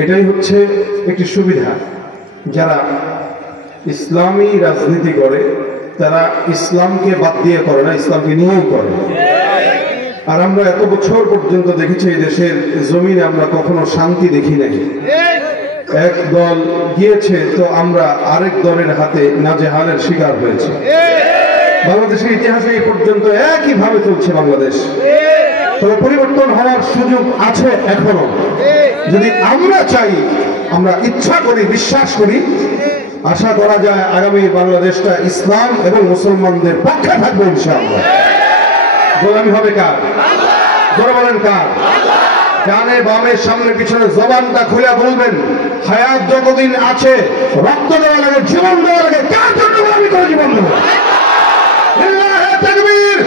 এটাই হচ্ছে একটি সুবিধা। যারা ইসলামী রাজনীতি করে তারা ইসলামকে বাদ দিয়ে করে না, ইসলামকে নিয়েই করে। আর আমরা এত বছর পর্যন্ত দেখেছি এই দেশের জমিনে আমরা কখনো শান্তি দেখি নাই। এক দল গিয়েছে তো আমরা আরেক দলের হাতে নাজেহালের শিকার হয়েছে। বাংলাদেশের ইতিহাসে এই পর্যন্ত একইভাবে চলছে বাংলাদেশ। তবে পরিবর্তন হওয়ার সুযোগ আছে এখনো, যদি আমরা চাই, আমরা ইচ্ছা করি, বিশ্বাস করি, আশা করা যায় আগামী বাংলাদেশটা ইসলাম এবং মুসলমানদের পক্ষে থাকবে ইনশাআল্লাহ। গোলামি হবে কার? জোরে বলেন কার? ডানে বামে সামনে পিছনে জবানটা খুলে বলবেন, হায়াত যতদিন আছে রক্ত দেওয়া লাগে, জীবন দেওয়া লাগে, কার জন্য গোলামি করে জীবন দেব? লিল্লাহি তাকবীর,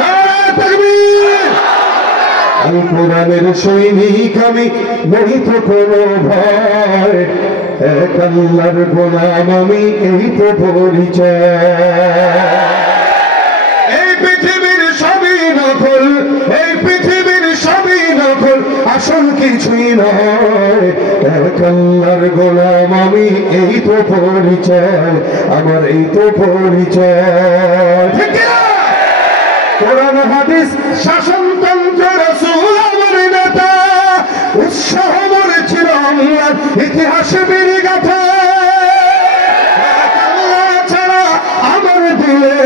নারে তাকবীর। আল কোরআনের সৈনিক আমি, নেই তো কোনো ভয়, এক আল্লাহর গোলাম আমি, এই তো পরিচয়। এই পৃথিবীর সবই নকল, এই পৃথিবীর সবই নকল, আসল কিছুই নয়, এক আল্লাহর গোলাম আমি, এই তো পরিচয় আমার, এই তো পরিচয়। ঠিক না? কোরআন হাদিস শাসনতন্ত্র রাসূল আমার নেতা, উৎসাহ মনে ছিল আল্লাহর ইতিহাসে বীর গাথা। এক আল্লাহ ছাড়া আমার দিলে,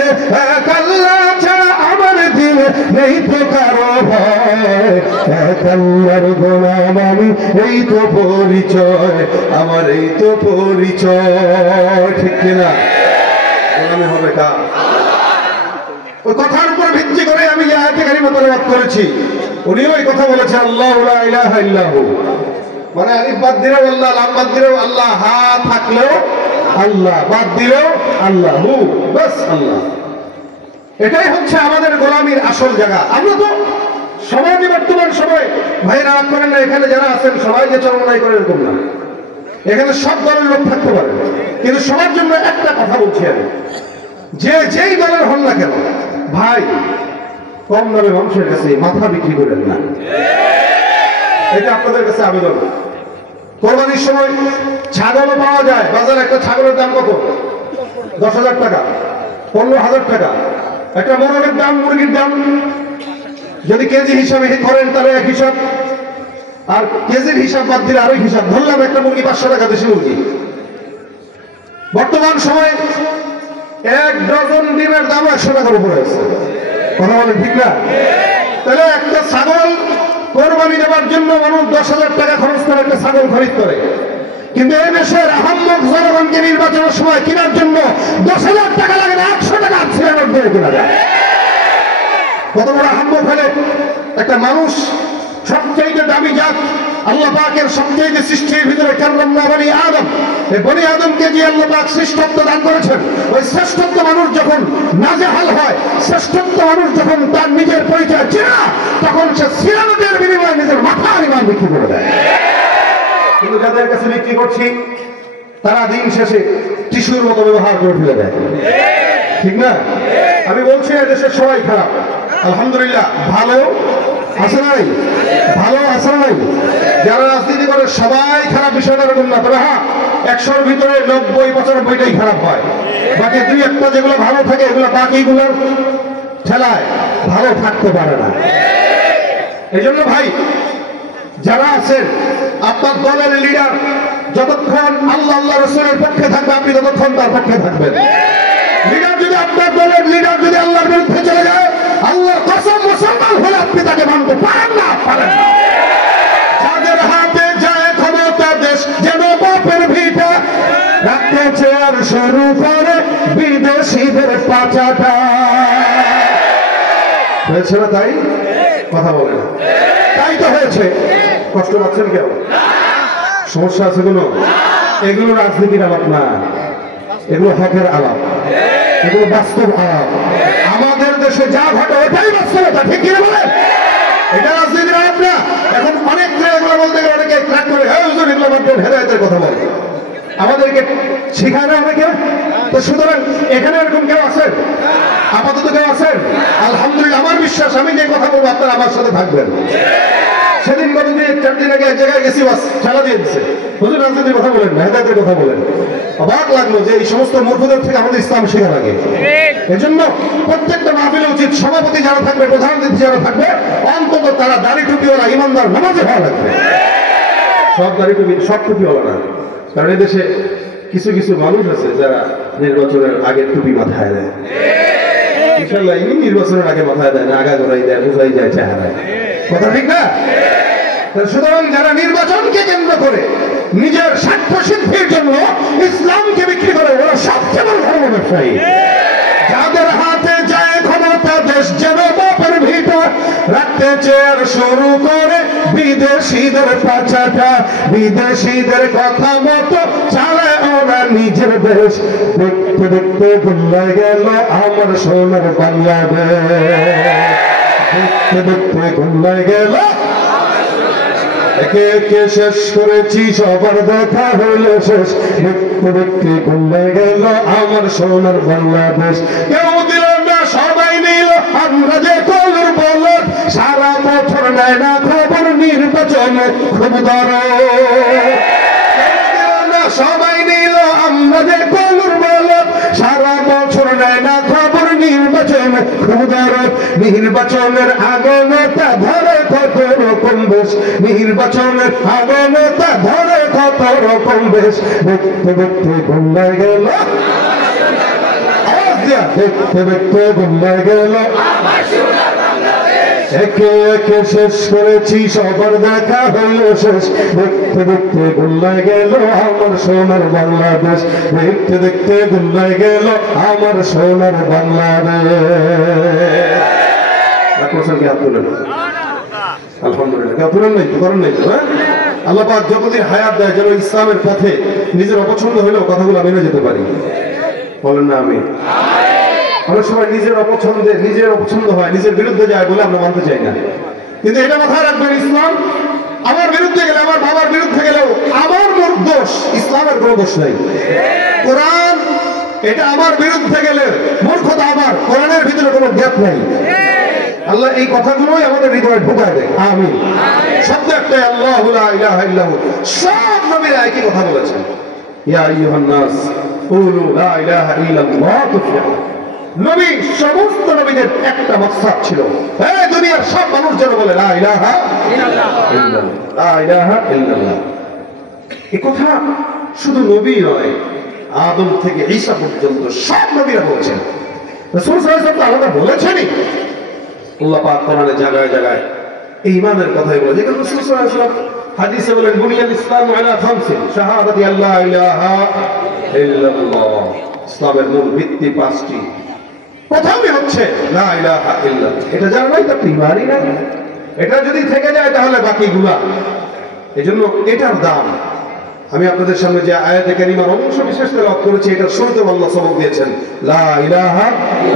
এক আল্লাহ ছাড়া আমার দিলে নেই তো কারো ভয়, এক আল্লাহর গোলাম আমি, এই তো পরিচয় আমার, এই তো পরিচয়। ঠিক কিনা? গোলামি হবে কার? ওই কথার উপর ভিত্তি করে আমি আয়াতে কারিমা তেলাওয়াত করেছি। উনিও এই কথা বলেছেন, আল্লাহু লা ইলাহা ইল্লাহু, মানে আলিফ বাদ দিলেও আল্লাহ, লাম বাদ দিলেও আল্লাহ, হা থাকলেও আল্লাহ, বাদ দিলেও আল্লাহু, বাস আল্লাহ। এটাই হচ্ছে আমাদের গোলামির আসল জায়গা। আমরা তো সমাজে বর্তমান সময়, ভাইরা রাগ করেন না, এখানে যারা আছেন সবাই যে চরমনাই করে এরকম না, এখানে সব দলের লোক থাকতে পারে, কিন্তু সবার জন্য একটা কথা বলছি আমি, যে যেই দলের হন না কেন ভাই, কম দামে মানুষের কাছে মাথা বিক্রি করেন না। এটা আপনাদের কাছে আবেদন। কোরবানির সময় ছাগলও পাওয়া যায় বাজারে। একটা ছাগলের দাম কত? 10,000 টাকা, 15,000 টাকা। একটা মোরগের দাম, মুরগির দাম যদি কেজি হিসাবে করেন তাহলে এক হিসাব, আর কেজির হিসাব বাদ দিলে আরেক হিসাব। ধরলাম একটা মুরগি 500 টাকা, দেশি মুরগি। বর্তমান সময়ে 1 ডজন ডিমের দাম 100 টাকার উপরে আছে। কথা বলেন ঠিক না? তাহলে একটা ছাগল কোরবানি দেওয়ার জন্য মানুষ 10,000 টাকা খরচ করে একটা ছাগল খরিদ করে, কিন্তু এই দেশের আহম্মক জনগণকে নির্বাচনের সময় কেনার জন্য 10,000 টাকা লাগে না, 100 টাকা ছেলের দিয়ে কেনা যায়। কত বড় আহম্মক হলে একটা মানুষ সবচেয়ে দামি জাত, আল্লাহ পাকের সবচেয়ে সৃষ্টির ভিতরে কাররামনা বনি আদম, এই বনি আদমকে যে আল্লাহ পাক শ্রেষ্ঠত্ব দান করেছেন, ওই শ্রেষ্ঠত্ব মানুষ যখন নাজেহাল হয়, শ্রেষ্ঠত্ব মানুষ যখন তার নিজের পরিচয় চেনে না, তখন সে সিরাতের বিনিময়ে নিজের মাথা ইমান বিক্রি করে দেয়। কিন্তু যাদের কাছে বিক্রি করছি তারা দিন শেষে টিস্যুর মতো ব্যবহার করে ফেলে দেয়। ঠিক না? আমি বলছি দেশের সবাই খারাপ, আলহামদুলিল্লাহ ভালো আছে নাই? ভালো আছে নাই? যারা রাজনীতি করে সবাই খারাপ, বিষয়টা এরকম না। তবে হ্যাঁ, 100-র ভিতরে 90-95টাই খারাপ হয়, বাকি 2-1টা যেগুলো ভালো থাকে এগুলো বাকিগুলোর ঠেলায় ভালো থাকতে পারে না। এই জন্য ভাই যারা আছেন, আপনার দলের লিডার যতক্ষণ আল্লাহ আল্লাহ রাসূলের পক্ষে থাকবে, আপনি ততক্ষণ তার পক্ষে থাকবেন। লিডার যদি, আপনার দলের লিডার যদি আল্লাহর বিরুদ্ধে চলে যায়, আল্লাহর কসম মুসলমান হলে আপনি তাকে মানতে পারেন না, পারেন না। যাদের হাতে যায় ক্ষমতা, দেশ যেন বাপের ভিটা, রাখতেছে আর শুরু করে বিদেশিদের পাচাটা। হয়েছে না তাই? কথা বলে না, তাই তো হয়েছে। কষ্ট পাচ্ছেন কেউ? সমস্যা আছে কোনো? এগুলো রাজনীতির আলাপ না, এগুলো হকের আলাপ, এগুলো বাস্তব আলাপ। আমাদের দেশে যা ঘটে ওটাই বাস্তবতা। ঠিক কিনা বলেন? এটা রাজনীতির আলাপ না। এখন অনেক এগুলো বলতে গেলে অনেকে ট্র্যাক করে, হুজুর এগুলো বলতেন, হেদায়েতের কথা বলে আমাদেরকে শিখায় না অনেকে। তো সুতরাং এখানে এরকম কেউ আছেন? আপাতত কেউ আছেন? আলহামদুলিল্লাহ, আমার বিশ্বাস আমি যে কথা বলবো আপনারা আমার সাথে থাকবেন। সেদিন গত 4 দিন আগে এক জায়গায় গেছি, বাস ঠেলা দিয়ে দিচ্ছে, হুজুর রাজনীতির কথা বলেন না, হেদায়েতের কথা বলেন। অবাক লাগলো যে এই সমস্ত মূর্খদের থেকে আমাদের ইসলাম শেখা লাগে। এজন্য প্রত্যেকটা মাহফিলে উচিত সভাপতি যারা থাকবে, প্রধান অতিথি যারা থাকবে, অন্তত তারা দাড়ি টুপিওয়ালা ইমানদার নামাজে হওয়া লাগবে। সব দাড়ি টুপি, সব টুপিওয়ালা না। কারণ এদেশে কিছু কিছু মানুষ আছে যারা নির্বাচনের আগে টুপি মাথায় দেয়। ইনশাআল্লাহ ইনি নির্বাচনের আগে মাথায় দেয় না, আগা গোড়াই দেয়, বোঝাই যায় চেহারায়। কথা ঠিক না? সুতরাং যারা নির্বাচনকে কেন্দ্র করে নিজের স্বার্থ সিদ্ধির জন্য ইসলামকে বিক্রি করে, ওরা সবচেয়ে বড় ধর্ম ব্যবসায়ী। যাদের হাতে যায় ক্ষমতা, দেশ যেন বাপের ভিটা, রাখতে চেয়ার শুরু করে বিদেশিদের পাছাটা, বিদেশিদের কথা মতো চালায় ওরা নিজের দেশ। দেখতে দেখতে ভুলে গেল আমার সোনার বাংলাদেশ, দেখতে দেখতে ভুলে গেল। একে একে শেষ করেছি, সবার দেখা হইল শেষ, দেখতে দেখতে ভুলে গেল আমার সোনার বাংলাদেশ। কেউ দিল না, সবাই নিল, আমরা যে কলুর বলদ, সারা বছর নেয় না খবর নির্বাচনে খুব দরদ। কেউ দিল না, সবাই নিল, আমরা যে কলুর বলদ, সারা বছর নেয় না খবর নির্বাচনে খুব দরদ। নির্বাচনের আগমতা ধরে কত রকম বেশ, নির্বাচনের আগমতা ধরে কত রকম বেশ, দেখতে দেখতে ভুলে গেল, দেখতে দেখতে ভুলে গেল। একে একে শেষ করেছি, সবার দেখা হইল শেষ, দেখতে দেখতে ভুলে গেল আমার সোনার বাংলাদেশ, দেখতে দেখতে ভুলে গেল আমার সোনার বাংলাদেশ। আলহামদুলিল্লাহ, কেউ তুলেন নাই তো, করেন নাই তো? আল্লাহ পাক যতদিন হায়াত দেয় যেন ইসলামের পথে নিজের অপছন্দ হইলেও কথাগুলো মেনে যেতে পারি। বলেন না আমি? অনেক সময় নিজের অপছন্দ হয়, নিজের বিরুদ্ধে যায় বলে আমরা মানতে চাই না। কিন্তু এটা মাথায় রাখবেন, ইসলাম আমার বিরুদ্ধে গেলে, আমার বাবার বিরুদ্ধে গেলেও আমার দোষ, ইসলামের কোনো দোষ নাই। কোরআন এটা আমার বিরুদ্ধে গেলে মূর্খতা আমার, কোরআনের ভিতরে কোনো গ্যাপ নাই। আল্লাহ এই কথাগুলোই আমাদের হৃদয়ে ঢুকায় দেয়। আমিন। শব্দ একটাই, আল্লাহু লা ইলাহা ইল্লাহু। সব নবীরা একই কথা বলেছেন, ইয়া আইয়ুহান নাস কুলু লা ইলাহা ইল্লাল্লাহ তুফলিহু। নবী, সমস্ত নবীদের একটা মাকসাদ ছিল, এই দুনিয়ার সব মানুষ যেন বলে লা ইলাহা ইল্লাল্লাহ, লা ইলাহা ইল্লাল্লাহ। এই কথা শুধু নবী নয়, আদম থেকে ঈসা পর্যন্ত সব নবীরা বলেছেন। রাসূল সাল্লাল্লাহু আলাইহি ওয়াসাল্লাম আলাদা বলেছেনই। আল্লাহ পাক কোরআনে জায়গায় জায়গায় এই ঈমানের কথাই বলে। যেখানে রাসূল সাল্লাল্লাহু আলাইহি ওয়াসাল্লাম হাদিসে বলেন, বুনিয়াল ইসলামু আলা খামসিন, শাহাদাতি আল্লা ইলাহা ইল্লাল্লাহ। ইসলামের মূল ভিত্তি 5টি। প্রথমে হচ্ছে লা ইলাহা ইল্লাল্লাহ। এটা জানা নাই, তার ঈমানই নাই। এটা যদি থেকে যায় তাহলে বাকিগুলা, এজন্য এটার দাম। আমি আপনাদের সামনে যে আয়াতে কারিমার অংশ বিশেষ তেলাওয়াত করেছি, এটার শুরুতে আল্লাহ সবক দিয়েছেন, লা ইলাহা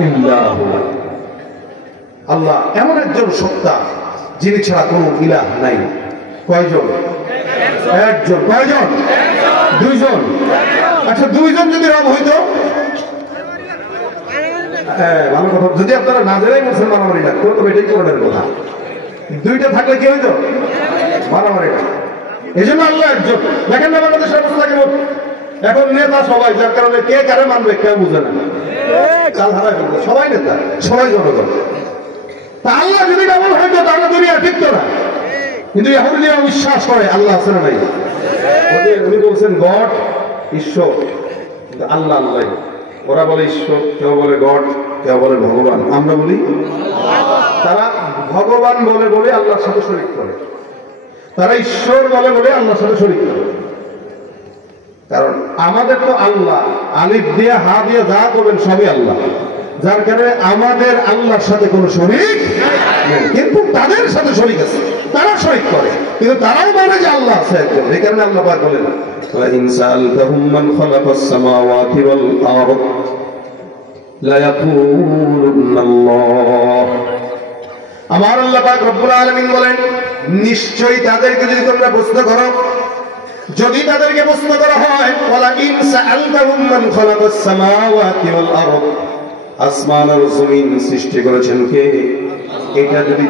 ইল্লাহু। আল্লাহ এমন একজন সত্তা যিনি ছাড়া কোনো ইলাহ নাই। কয়জন? একজন। কয়জন? দুইজন। আচ্ছা, দুইজন যদি রব হইতো, ভালো কথা। যদি আপনারা না জেনেই মুসলমান মারামারি না করতো, এটাই কোরআনের কথা। দুইটা থাকলে কি হইতো? মারামারি না। এই জন্য আল্লাহ একজন। দেখেন না বাংলাদেশের অবস্থা কেমন এখন, নেতা সবাই, যার কারণে কে কারে মানবে কেউ বুঝে না, কাল হারায় ফেলবে। সবাই নেতা, সবাই জনগণ। তা আল্লাহ যদি এমন হইতো তাহলে দুনিয়া টিকতো না। কিন্তু ইহুদিরা বিশ্বাস করে আল্লাহ আছে না নাই। উনি বলছেন গড, ঈশ্বর, আল্লাহ আল্লাহ। ওরা বলে ঈশ্বর, কেউ বলে গড, কেউ বলে ভগবান। আমরা বলি তারা ভগবান বলে বলে আল্লাহর সাথে শরীক করে, তারা ঈশ্বর বলে বলে আল্লাহর সাথে শরীক করে। কারণ আমাদের তো আল্লাহ আলিফ দিয়ে হা দিয়ে যা করবেন সবই আল্লাহ, যার কারণে আমাদের আল্লাহর সাথে কোনো শরীক নেই। কিন্তু তাদের সাথে শরীক আছে, তারা শরীক করে, কিন্তু তারাও মানে যে আল্লাহ আছে একজন। এই কারণে আল্লাহ পাক বলেন, ওয়া ইন সাআলতাহুম মান খালাকাস সামাওয়াতি ওয়াল আরদ লা ইয়াকুলুনাল্লাহ। আমার আল্লাহ পাক রব্বুল আলামিন বলেন, নিশ্চয়ই তাদেরকে যদি তোমরা প্রশ্ন করো, যদি তাদেরকে প্রশ্ন করা হয়, ওয়ালা ইন সাআলতাহুম মান খালাকাস সামাওয়াতি ওয়াল আরদ, আসমান আর জমিন সৃষ্টি করেছেন কে? এটা যদি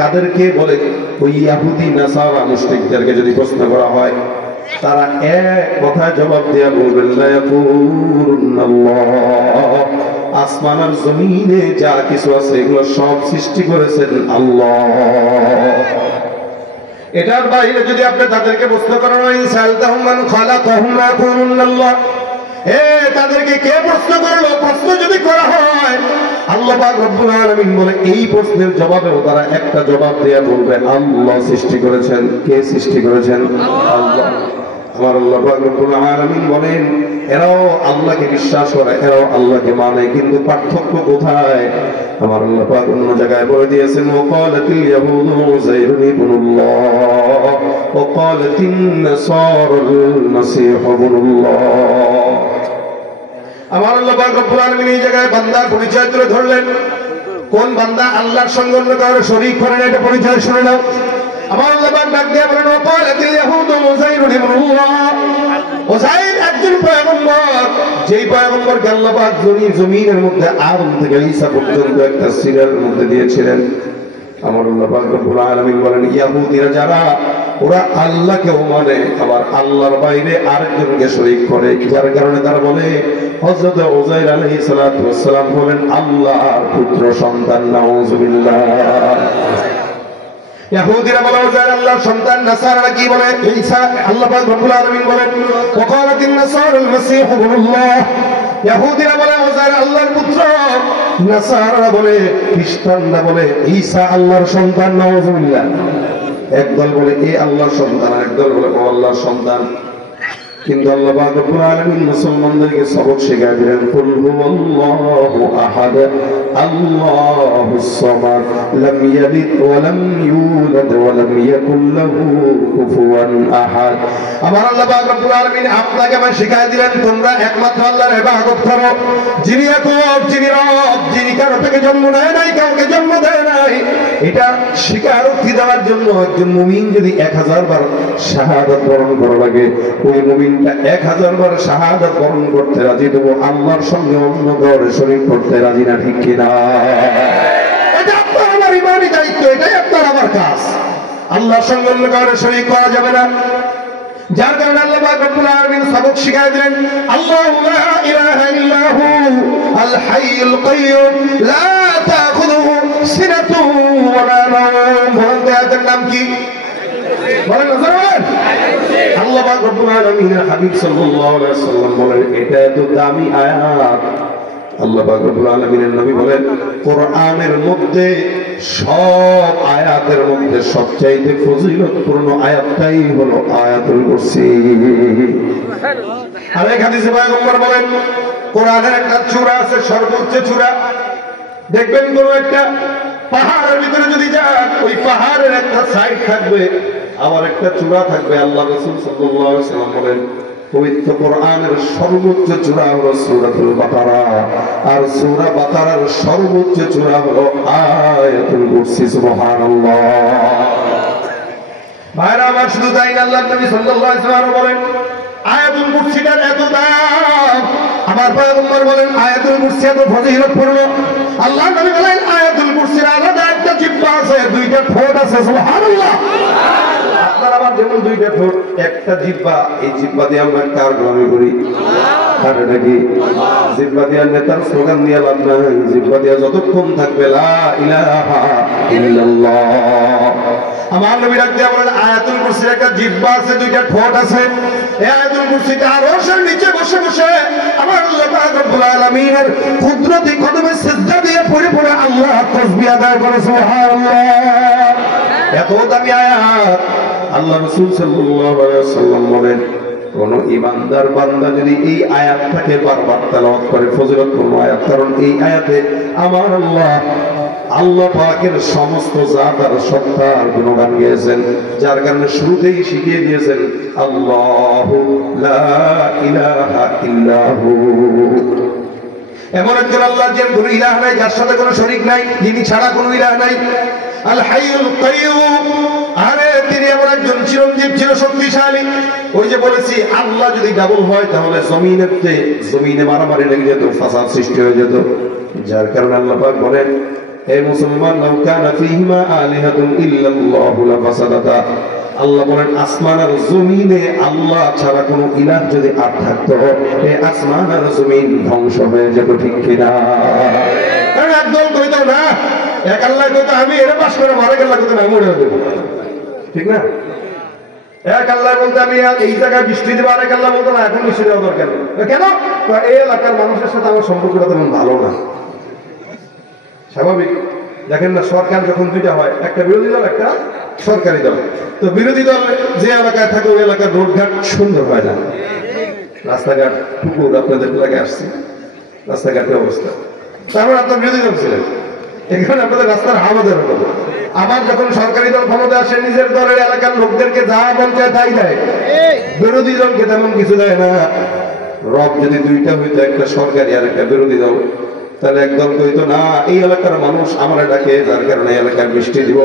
তাদেরকে বলে ওই ইহুদি নাসারা মুশরিকদেরকে যদি প্রশ্ন করা হয়, তারা এক কথায় জবাব দেয়া বলবেন লা ইয়াকুলুনাল্লাহ, আসমান আর জমিনে যা কিছু আছে এগুলো সব সৃষ্টি করেছেন আল্লাহ। এটার বাইরে যদি আপনি তাদেরকে প্রশ্ন করেন ইনসালতাহুম মান খালাকাহুম লা ইয়াকুলুনাল্লাহ, তাদেরকে কে প্রশ্ন করলো, প্রশ্ন যদি করা হয় আল্লাহ পাক রব্বুল আলামিন বলে এই প্রশ্নের জবাবেও তারা একটা জবাব দেয়া বলবে আল্লাহ সৃষ্টি করেছেন। কে সৃষ্টি করেছেন? আল্লাহ। আমার আল্লাহ পাক রব্বুল আলামিন বলেন এরাও আল্লাহকে বিশ্বাস করে, এরাও আল্লাহকে মানে, কিন্তু পার্থক্য কোথায়? আমার আল্লাহ পাক অন্য জায়গায় বলে দিয়েছেন ওয়াকালাতিল ইয়াহুদু উযাইরুন ইবনুল্লাহ ওয়াকালাতিন নাসারাল মাসীহু ইবনুল্লাহ। আমার আল্লাহ পাক রব্বুল আলামিন এই জায়গায় বান্দার পরিচয় তুলে ধরলেন। কোন বান্দা আল্লাহর সঙ্গে অন্য কারো শরীক করে না, এটা পরিচয় শুনে নাও। আমার আল্লাহ পাক ডাক দিয়ে বলেন ওয়াকালাতিল ইয়াহুদু উযাইরুন ইবনুল্লাহ, উযাইর একজন পয়গম্বর, যেই পয়গম্বরকে আল্লাহ পাক জমিনের মধ্যে আদম থেকে ঈসা পর্যন্ত একটা সিরিয়ালের মধ্যে দিয়েছিলেন। আমার আল্লাহ পাক রব্বুল আলামিন বলেন ইহুদিরা যারা, ওরা আল্লাহকেও মানে আবার আল্লাহর বাইরে আরেকজনকে শরীক করে, যার কারণে তারা বলে হযরত উযাইর আলাইহিস সালাতু ওয়াস সালাম হলেন আল্লাহর পুত্র সন্তান। নাউযুবিল্লাহ। ইহুদিরা বলে উযাইর আল্লাহর সন্তান, নাসারারা কি বলে ঈসা, আল্লাহ পাক রব্বুল আলামিন বলেন ওয়াকালাতিন নাসারাল মাসীহু ইবনুল্লাহ। ইহুদিরা বলে উযাইর আল্লাহর পুত্র, নাসারারা বলে, খ্রিস্টানরা বলে ঈসা আল্লাহর সন্তান। নাউযুবিল্লাহ। একদল বলে এ আল্লাহর সন্তান, একদল বলে ও আল্লাহর সন্তান। কিন্তু আল্লাহ পাক রব্বুল আলামিন মুসলমানদেরকে সবক শিখিয়ে দিলেন কুল হুয়াল্লাহু আহাদ আল্লাহুস সামাদ লাম ইয়ালিদ ওয়া লাম ইউলাদ ওয়া লাম ইয়াকুল লাহু কুফুয়ান আহাদ। আমার আল্লাহ পাক রব্বুল আলামিন আপনাকে আমায় শিখিয়ে দিলেন তোমরা একমাত্র আল্লাহর ইবাদত করো, যিনি একক, যিনি রব, যিনি কারো থেকে জন্ম নেয় নাই, কাউকে জন্ম দেয় নাই। এটা স্বীকারোক্তি দেওয়ার জন্য একজন মুমিন যদি 1000 বার শাহাদাত বরণ করা লাগে, ওই মুমিন 1000 বার শাহাদাত বরণ করতে রাজি, দেবো আল্লাহর সঙ্গে অন্য কাউকে শরীক করতে রাজি না, ঠিক কিনা? এটা আপনার আমার ইমানি দায়িত্ব, এটাই আপনার আমার কাজ। আল্লাহর সঙ্গে অন্য কাউকে শরীক করা যাবে না। যার কারণে আল্লাহ পাক রব্বুল আলামিন সবক শিখিয়ে দিলেন আল্লাহু লা ইলাহা ইল্লাহু আল হাইয়ুল কাইয়্যুম লা তাখুযুহু সিনাতুন ওয়া লা নাওম। এর নাম কি বলেন না? আল্লাহ পাক রব্বুল আলামিনের হাবিব সাল্লাল্লাহু আলাইহি ওয়াসাল্লাম বলেন এটা এত দামি আয়াত। আল্লাহ পাক রব্বুল আলামিনের নবী বলেন কোরআনের মধ্যে সব আয়াতের মধ্যে সবচাইতে ফজিলতপূর্ণ আয়াতটাই হলো আয়াতুল কুরসি। আর এক হাদিসে পয়গম্বর বলেন কোরআনের একটা সূরা আছে, সর্বোচ্চ সূরা। দেখবেন কোন একটা পাহাড়ের ভিতরে যদি যান, ওই পাহাড়ের একটা সাইড থাকবে, আবার একটা চূড়া থাকবে। আল্লাহ রাসূল সাল্লাল্লাহু আলাইহি ওয়াসাল্লাম বলেন পবিত্র কোরআনের সর্বোচ্চ চূড়া হলো সূরাতুল বাকারা, আর সূরা বাকারার সর্বোচ্চ চূড়া হলো আয়াতুল কুরসি। সুবহানাল্লাহ। ভাইরা আমার, শুধু তাই না, আল্লাহর নবী সাল্লাল্লাহু আলাইহি ওয়াসাল্লাম বলেন আয়াতুল কুরসিটার এত দাম। আমার পয়গম্বর বলেন আয়াতুল কুরসি এত ফজিলতপূর্ণ। আল্লাহর নবী বলেন আয়াতুল কুরসির আলাদা একটা জিহ্বা আছে, দুইটা ঠোঁট আছে। সুবহানাল্লাহ। আপনার আমার যেমন দুইটা ঠোঁট, একটা জিহ্বা, এই জিহ্বা দিয়ে আমরা কার গোলামি করি? আর এটা কি জিহ্বা দিয়ে নেতার স্লোগান দিয়ে লাভ নাই। জিহ্বা দিয়ে যতক্ষণ থাকবে লা ইলাহা ইল্লাল্লাহ। আমার নবী রাখতে বলেন আয়াতুল কুরসির একটা জিহ্বা আছে, দুইটা ঠোঁট আছে। এই আয়াতুল কুরসিটা আরশের নিচে বসে বসে আমার আল্লাহ পাক রব্বুল আলামিনের কুদরতি কদমে সিজদা দিয়ে পড়ে পড়ে আল্লাহ তাসবিহ আদায় করে। সুবহানাল্লাহ। এত দামি আয়াত। আল্লাহ রাসূল সাল্লাল্লাহু আলাইহি ওয়াসাল্লাম বলেন কোন ঈমানদার বান্দা যদি এই আয়াতটাকে বারবার তেলাওয়াত করে, ফজিলতপূর্ণ আয়াত, কারণ এই আয়াতে আমার আল্লাহ পাকের সমস্ত জাত আর সত্তার গুণগান গেয়েছেন, যার কারণে শুরুতেই শিখিয়ে দিয়েছেন আল্লাহু লা ইলাহা ইল্লাহু। এমন একজন আল্লাহ যার কোনো ইলাহ নাই, যার সাথে কোনো শরীক নাই, যিনি ছাড়া কোনো ইলাহ নাই। আল হাইয়ুল কাইয়্যুম, আরে তিনি এমন একজন চিরঞ্জীব, চিরশক্তিশালী। ওই যে বলেছি আল্লাহ যদি ডাবল হয় তাহলে জমিনে মারামারি লেগে যেত, ফাসাদ সৃষ্টি হয়ে যেত। যার কারণে আল্লাহ পাক বলেন হে মুসলমান, লাউ কানা ফীহিমা আলিহাতুন ইল্লাল্লাহু লাফাসাদাতা, আল্লাহ বলেন আসমান আর জমিনে আল্লাহ ছাড়া কোনো ইলাহ যদি আর থাকতো, এই আসমান আর জমিন ধ্বংস হয়ে যেত, ঠিক কিনা? একদল কইতো না, এক আল্লাহ কইতো আমি এর পাশ করে মারা গেলাম, কইতো না মরে যাবো, ঠিক না? এক আল্লাহ বলতে আমি এই জায়গায় বৃষ্টি দেবো, আরেক আল্লাহ বলতো না এখন বৃষ্টি দেওয়া দরকার নেই। কেন? এই এলাকার মানুষের সাথে আমার সম্পর্কটা তেমন ভালো না। স্বাভাবিক। দেখেন না, সরকার যখন দুইটা হয়, একটা বিরোধী দল একটা সরকারি দল, তো বিরোধী দল যে এলাকায় থাকে ওই এলাকার রোডঘাট সুন্দর হয় না, রাস্তাঘাট পুকুর, আপনাদের এলাকায় আসছে রাস্তাঘাটের অবস্থা, তারপর আপনার বিরোধী দল ছিলেন, এখানে আপনাদের রাস্তার আমাদের হলো। আবার যখন সরকারি দল ক্ষমতা আসে, নিজের দলের এলাকার লোকদেরকে যা মন চায় তাই দেয়, বিরোধী দলকে তেমন কিছু দেয় না। রব যদি দুইটা হইতো, একটা সরকারি আর একটা বিরোধী দল, তাহলে একদল কইতো না এই এলাকার মানুষ আমার ডাকে, যার কারণে এলাকায় বৃষ্টি দিব,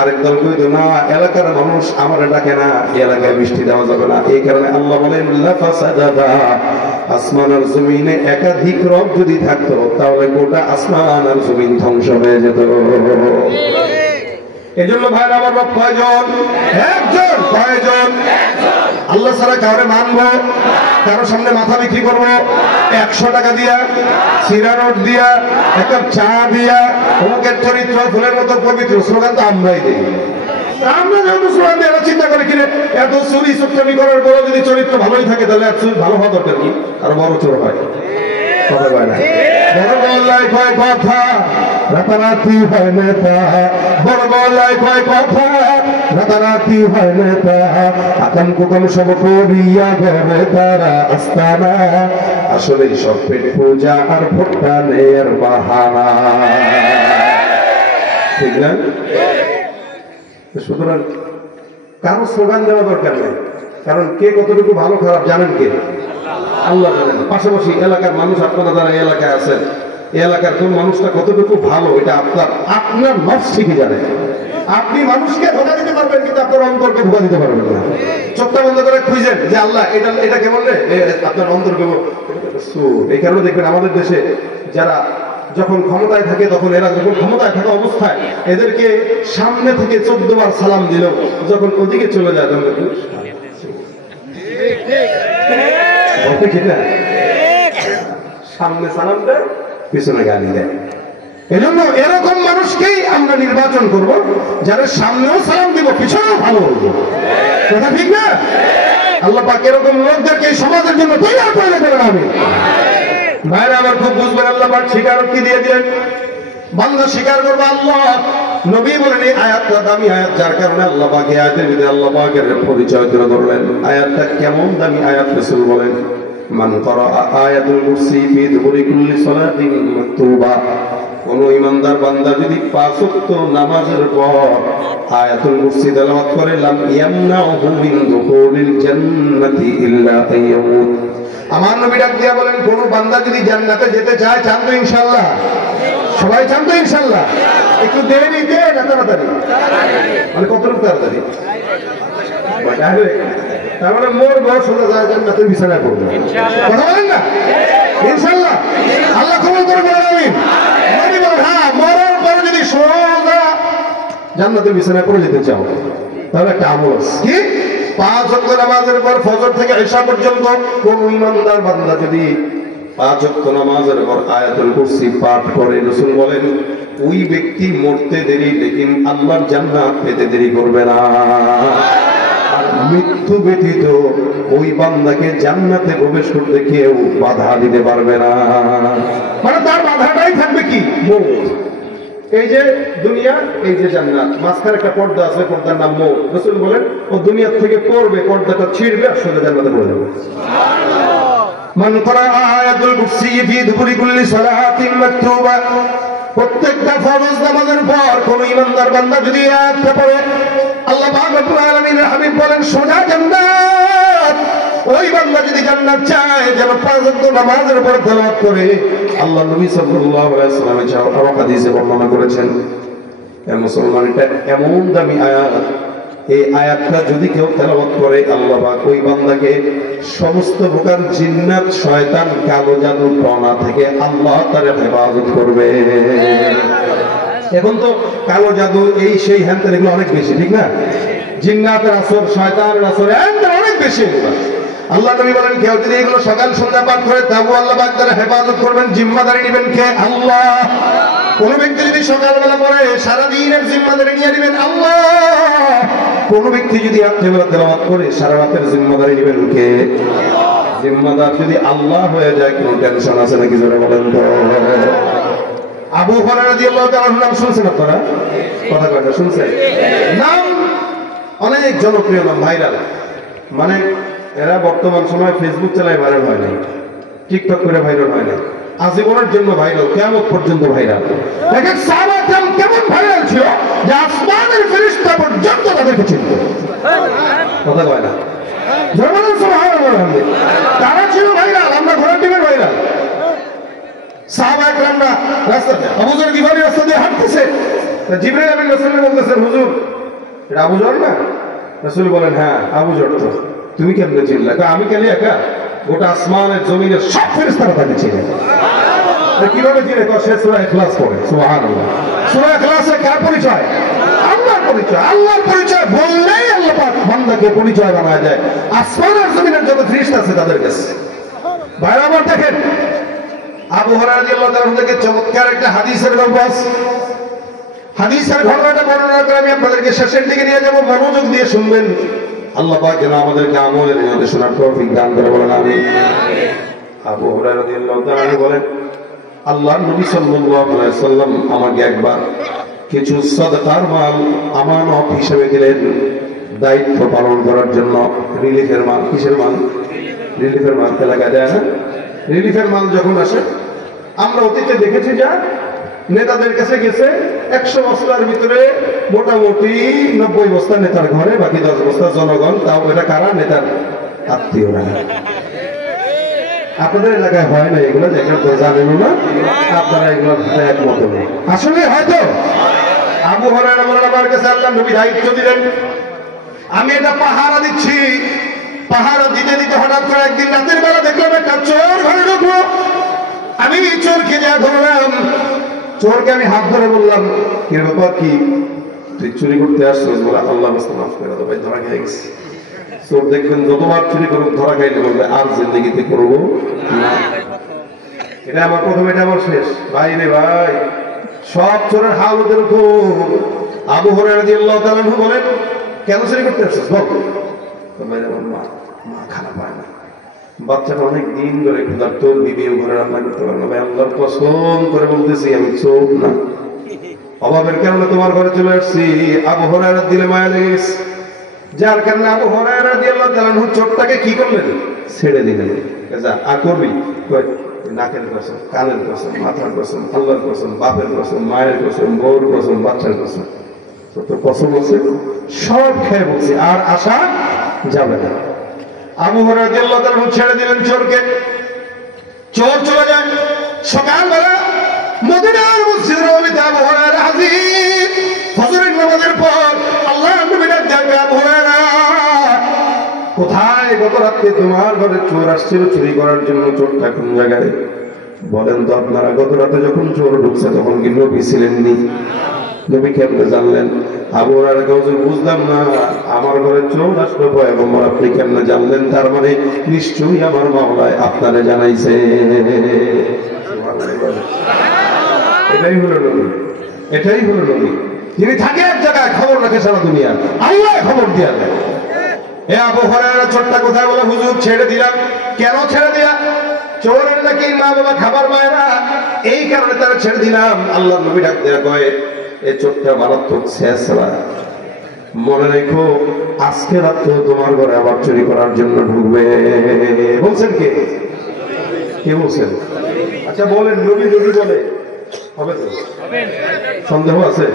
আরেক দল কইতো না এলাকার মানুষ আমার ডাকে না, এই এলাকায় বৃষ্টি দেওয়া যাবে না। এই কারণে আল্লাহ বলেন লাফাসাদাতা, আসমান আর জমিনে একাধিক রব যদি থাকতো তাহলে গোটা আসমান আর জমিন ধ্বংস হয়ে যেত। এজন্য ভাইরা আমার, রব কয়জন? একজন। কয়জন? আল্লাহ ছাড়া কাউরে মানবো, কারো সামনে মাথা বিক্রি করবো 100 টাকা দিয়া, সিরা নোট দিয়া, একটা চা দিয়া, অমুকের চরিত্র ফুলের মতো পবিত্র, স্লোগান তো আমরাই দিই। আমরা যখন স্লোগান দিই, এরা চিন্তা করে কিনে এত চুরি চুক্তি করার পরও যদি চরিত্র ভালোই থাকে, তাহলে ভালো হওয়া দরকার কি? আরো বড় চোর হয়, কথা হয় না। বড় গলায় কয় কথা, রাতারাতি হয় নেতা, বড় গলায় কয় কথা, রাতারাতি হয় নেতা, আকাম কুকাম সব করিয়া ঘরে তারা আস্তানা, আসলে সব পেট পূজা আর ভোটানের বাহানা, ঠিক না? সুতরাং কারো স্লোগান দেওয়া দরকার নেই, কারণ কে কতটুকু ভালো খারাপ জানেন কে? আল্লাহ জানেন। পাশাপাশি এলাকার মানুষ, আপনারা যারা এই এলাকায় আছেন, এই এলাকার কোন মানুষটা কতটুকু ভালো এটা আপনার নফস ঠিকই জানে। আপনি মানুষকে ধোঁকা দিতে পারবেন, কিন্তু আপনার অন্তরকে ধোঁকা দিতে পারবেন না। চোখটা বন্ধ করে খুঁজেন যে আল্লাহ এটা কেমন রে, আপনার অন্তরকে। এই কারণে দেখবেন আমাদের দেশে যারা যখন ক্ষমতায় থাকে, তখন এরা যখন ক্ষমতায় থাকা অবস্থায় এদেরকে সামনে থেকে 14 বার সালাম দিল, যখন ওদিকে চলে যায় তখন সামনে সালাম দেয়, পিছনে গালি দেয়। এজন্য এরকম মানুষকেই আমরা নির্বাচন করব, যারা সামনেও সালাম দিব, পিছনেও ভালো বলবো, কথা ঠিক না? আল্লাহ পাক এরকম লোকদেরকে সমাজের জন্য তৈরি করে দেবেন। আমি ভাইরা আমার খুব বুঝবেন, আল্লাহ পাক স্বীকারোক্তি দিয়ে দিলেন, বান্দা স্বীকার করবে আল্লাহ। নবী বলেন এই আয়াতটা দামি আয়াত, যার কারণে আল্লাহ পাক এই আয়াতের ভিতরে আল্লাহ পাকের পরিচয় তুলে ধরলেন। আয়াতটা কেমন দামি আয়াত? রাসূল বলেন, মান ক্বারা আয়াতুল কুরসি ফি দুবুরি কুল্লি সালাতিন মাকতুবা, কোন ঈমানদার বান্দা যদি 5 ওয়াক্ত নামাজের পর আয়াতুল কুরসি তেলাওয়াত করে, লাম ইয়ামনাহু মিন দুখুলিল জান্নাতি ইল্লা আইয়ামুত। আমার নবী ডাক দিয়া বলেন, কোন বান্দা যদি জান্নাতে যেতে চায়, চান তো ইনশাআল্লাহ? সবাই চান তো ইনশাআল্লাহ? একটু দেরি দে না তাড়াতাড়ি, মানে কতটুকু তাড়াতাড়ি? তার মানে মোর ঘর সোজা যায় জান্নাতের বিছানায় পড়বে, কথা বলেন না? ইনশাআল্লাহ আল্লাহ কবুল করবে। আমিন। নবী বলেন, হ্যাঁ, মরার পরে যদি সোজা জান্নাতের বিছানায় পড়ে যেতে চাও, তাহলে একটা আমল আছে। কি? 5 ওয়াক্ত নামাজের পর ফজর থেকে ইশা পর্যন্ত কোন ঈমানদার বান্দা যদি 5 ওয়াক্ত নামাজের পর আয়াতুল কুরসি পাঠ করে, রাসূল বলেন ওই ব্যক্তি মরতে দেরি, লেকিন আল্লাহর জান্নাত পেতে দেরি করবে না। মৃত্যু ব্যতীত ওই বান্দাকে জান্নাতে প্রবেশ করতে কেউ বাধা দিতে পারবে না। মানে তার বাধাটাই থাকবে কি? মৌত। এই যে দুনিয়া, এই যে জান্নাত, মাঝখানে একটা পর্দা আছে, পর্দার নাম মৌত। রাসূল বলেন ও দুনিয়ার থেকে পড়বে, পর্দাটা ছিঁড়বে আর সোজা জান্নাতে পড়ে যাবে। মান ক্বারা আয়াতুল কুরসি ফি দুবুরি কুল্লি সালাতিন মাকতুবা, প্রত্যেকটা ফরজ নামাজের পর কোন ঈমানদার বান্দা যদি আয়াতটা পড়ে, আল্লাহ পাক রব্বুল আলামিনের হাবিব বলেন সোজা জান্নাত। ওই বান্দা যদি জান্নাত চায়, যেন 5 ওয়াক্ত নামাজের পর তেলাওয়াত করে। আল্লাহ নবী সাল্লাল্লাহু আলাইহি ওয়াসাল্লাম আরো হাদিসে বর্ণনা করেছেন, এ মুসলমান, এটা এমন দামি আয়াত, এই আয়াতটা যদি কেউ তেলাওয়াত করে, আল্লাহ পাক ওই বান্দাকে সমস্ত প্রকার জিন্নাত, শয়তান, কালো জাদু, টনা থেকে আল্লাহ তার হেফাজত করবে। এখন তো কালো জাদু এই সেই হ্যান্তেন এগুলো অনেক বেশি, ঠিক না? জিন্নাতের আসর, শয়তানের আসর অনেক বেশি এগুলো। আল্লাহ নবী বলেন কেউ যদি এগুলো সকাল সন্ধ্যা পাঠ করে তবু আল্লাহ পাক তার হেফাজত করবেন, জিম্মাদারি নেবেন কে? আল্লাহ। কোন ব্যক্তি যদি সকালবেলা পড়ে সারাদিনের জিম্মাদারি নিয়ে নেবেন আল্লাহ। কোন ব্যক্তি যদি রাত্রিবেলা তেলাওয়াত করে সারা রাতের জিম্মাদারি নেবেন কে? জিম্মাদার যদি আল্লাহ হয়ে যায় কোনো টেনশন আছে নাকি? জোরে বলেন তো। আবু হুরায়রা রাদিয়াল্লাহু তাআলার নাম শুনছেন আপনারা? কথা কয়টা শুনছেন? নাম অনেক জনপ্রিয়, নাম ভাইরাল। মানে এরা বর্তমান সময় ফেসবুক চালায় ভাইরাল হয় নাই, টিকটক করে ভাইরাল হয় নাই, আজীবনের জন্য ভাইরাল, কিয়ামত পর্যন্ত ভাইরাল। দেখেন সাহাবায়ে কেরাম কেমন ভাইরাল ছিল যে আসমানের ফেরেশতা পর্যন্ত তাদেরকে চিনত। কথা কয় না? জনগণ সুবহানাল্লাহ, তারা ছিল ভাইরাল, আমরা ঘোড়ার টিমের ভাইরাল। সাহাবায়ে কেরামরা রাস্তাতে আবু যর গিফারী রাস্তা দিয়ে হাঁটতেছে, জিবরাইল আমিন রাসূলকে বলতেছেন হুজুর এটা আবু যর না? রাসূল বলেন হ্যাঁ আবু যর। তো তুমি কেমনে চিনলা? আমি কেন একা, গোটা আসমানের জমিনের সব ফেরেশতারা তাকে চিনে। কিভাবে চিনে? সে সূরা ইখলাস পড়ে। সুবহানাল্লাহ। সূরা ইখলাসে কার পরিচয়? আল্লাহর পরিচয়। আল্লাহর পরিচয় বললেই আল্লাহ পাক বান্দাকে পরিচয় বানায় দেয় আসমানের জমিনের যত ফেরেশতা আছে তাদের কাছে। ভাইরা আমার দেখেন, আবু হুরায়রা রাদিয়াল্লাহু তাআলা থেকে চমৎকার একটা হাদিসের গল্প আছে। হাদিসের ঘটনাটা বর্ণনা করে আমি আপনাদেরকে শেষের দিকে নিয়ে যাব, মনোযোগ দিয়ে শুনবেন। আল্লাহ পাক যেন আমাদেরকে আমলের নিয়তে শোনার তৌফিক দান করে, বলেন আমিন। আবু হুরায়রা রাদিয়াল্লাহু তাআলা বলেন আল্লাহর নবী সাল্লাল্লাহু আলাইহি ওয়াসাল্লাম আমাকে একবার কিছু সাদকার মাল আমানত হিসেবে দিলেন, দায়িত্ব পালন করার জন্য। রিলিফের মাল। কিসের মাল? রিলিফের মাল। এলাকা দেয় না? রিলিফের মাল যখন আসে, আমরা অতীতে দেখেছি যা নেতাদের কাছে গেছে 100 বস্তার ভিতরে মোটামুটি 90 বস্তা নেতার ঘরে, বাকি 10 বস্তা জনগণ। তাও এটা কারা? নেতার আত্মীয়রা। আপনাদের এলাকায় হয় না এগুলো, যেগুলো তো জানেন না আপনারা, এগুলো একমত নেই। আসলে হয়তো আবু হুরায়রা বলেন আমার কাছে আল্লাহ নবী দায়িত্ব দিলেন, আমি এটা পাহারা দিচ্ছি। পাহারা দিতে দিতে হঠাৎ করে একদিন রাতের বেলা দেখলাম একটা চোর ঘরে ঢুকলো। আমি চোরকে যা ধরলাম, চোরকে আমি হাত ধরে বললাম কি ব্যাপার, কি তুই চুরি করতে আসছিস? বলে আল্লাহ মাফ করে দাও ভাই, ধরা খেয়ে গেছি। চোর দেখবেন যতবার চুরি করুক ধরা খাইলে বলবে আর জিন্দগিতে করবো না। এটা আমার প্রথম, এটা আমার শেষ। ভাই রে ভাই, সব চোরের হালতের উপর আবু হুরায়রা রাদিয়াল্লাহু তাআলা বলেন কেন চুরি করতে আসছিস বল? মা খানা পায় না, বাচ্চাটা অনেক দিন ধরে ক্ষুধার্ত, বিবিও ঘরে রান্না করতে পারে না। ভাই আল্লাহর কসম করে বলতেছি আমি চোর না, অভাবের কারণে তোমার ঘরে চলে আসছি। আবু হুরায়রার দিলে মায়া লেগে গেছে, যার কারণে আবু হুরায়রা রাদিয়াল্লাহু তাআলা চোরটাকে কি করলেন? ছেড়ে দিলেন। যা আর করবি, নাকের কসম, কানের কসম, মাথার কসম, আল্লাহর কসম, বাপের কসম, মায়ের কসম, বউর কসম, বাচ্চার কসম, তো কসম আছে সব খেয়ে বলছি আর আসা যাবে না। আবু হুরায়রা রাদিয়াল্লাহু তাআলা ছেড়ে দিলেন চোরকে। চোর চলে যায়। সকালবেলা মদিনার মসজিদ নববীতে আবু হুরায়রা হাজির। ফজরের নামাজের পর আল্লাহর নবী ডাকলেন আবু হুরায়রা, কোথায়? গত রাতে তোমার ঘরে চোর আসছিল চুরি করার জন্য। চোরটা কোন জায়গায়? বলেন তো আপনারা, গত রাতে যখন চোর ঢুকছে তখন কি নবী ছিলেননি? নবী কেমনে জানলেন? আবু হুরায়রা হুজুর বুঝলাম না, আমার ঘরে চোর আসলো পয়গম্বর, আপনি কেমনে জানলেন? তার মানে নিশ্চয়ই আমার মাওলায় আপনারে জানাইছে। এটাই হলো নবী, এটাই হলো নবী। যিনি থাকে এক জায়গায়, খবর রাখে সারা দুনিয়া, আল্লাহ খবর দিয়া দেয়। এ আবু হুরায়রা চোরটা কোথায়? বলে হুজুর ছেড়ে দিলাম। কেন ছেড়ে দিলাম? চোরের নাকি মা বাবা খাবার পায় না, এই কারণে তারা ছেড়ে দিলাম। আল্লাহ নবী ডাক দেয়া কয় এই চোরটা মারাত্মক ছেঁচড়া, মনে রেখো আজকে রাত্রে তোমার ঘরে আবার চুরি করার জন্য ঢুকবে। বলছেন কে? কে বলছেন? আচ্ছা বলেন, নবী যদি বলে হবে তো? সন্দেহ আছে?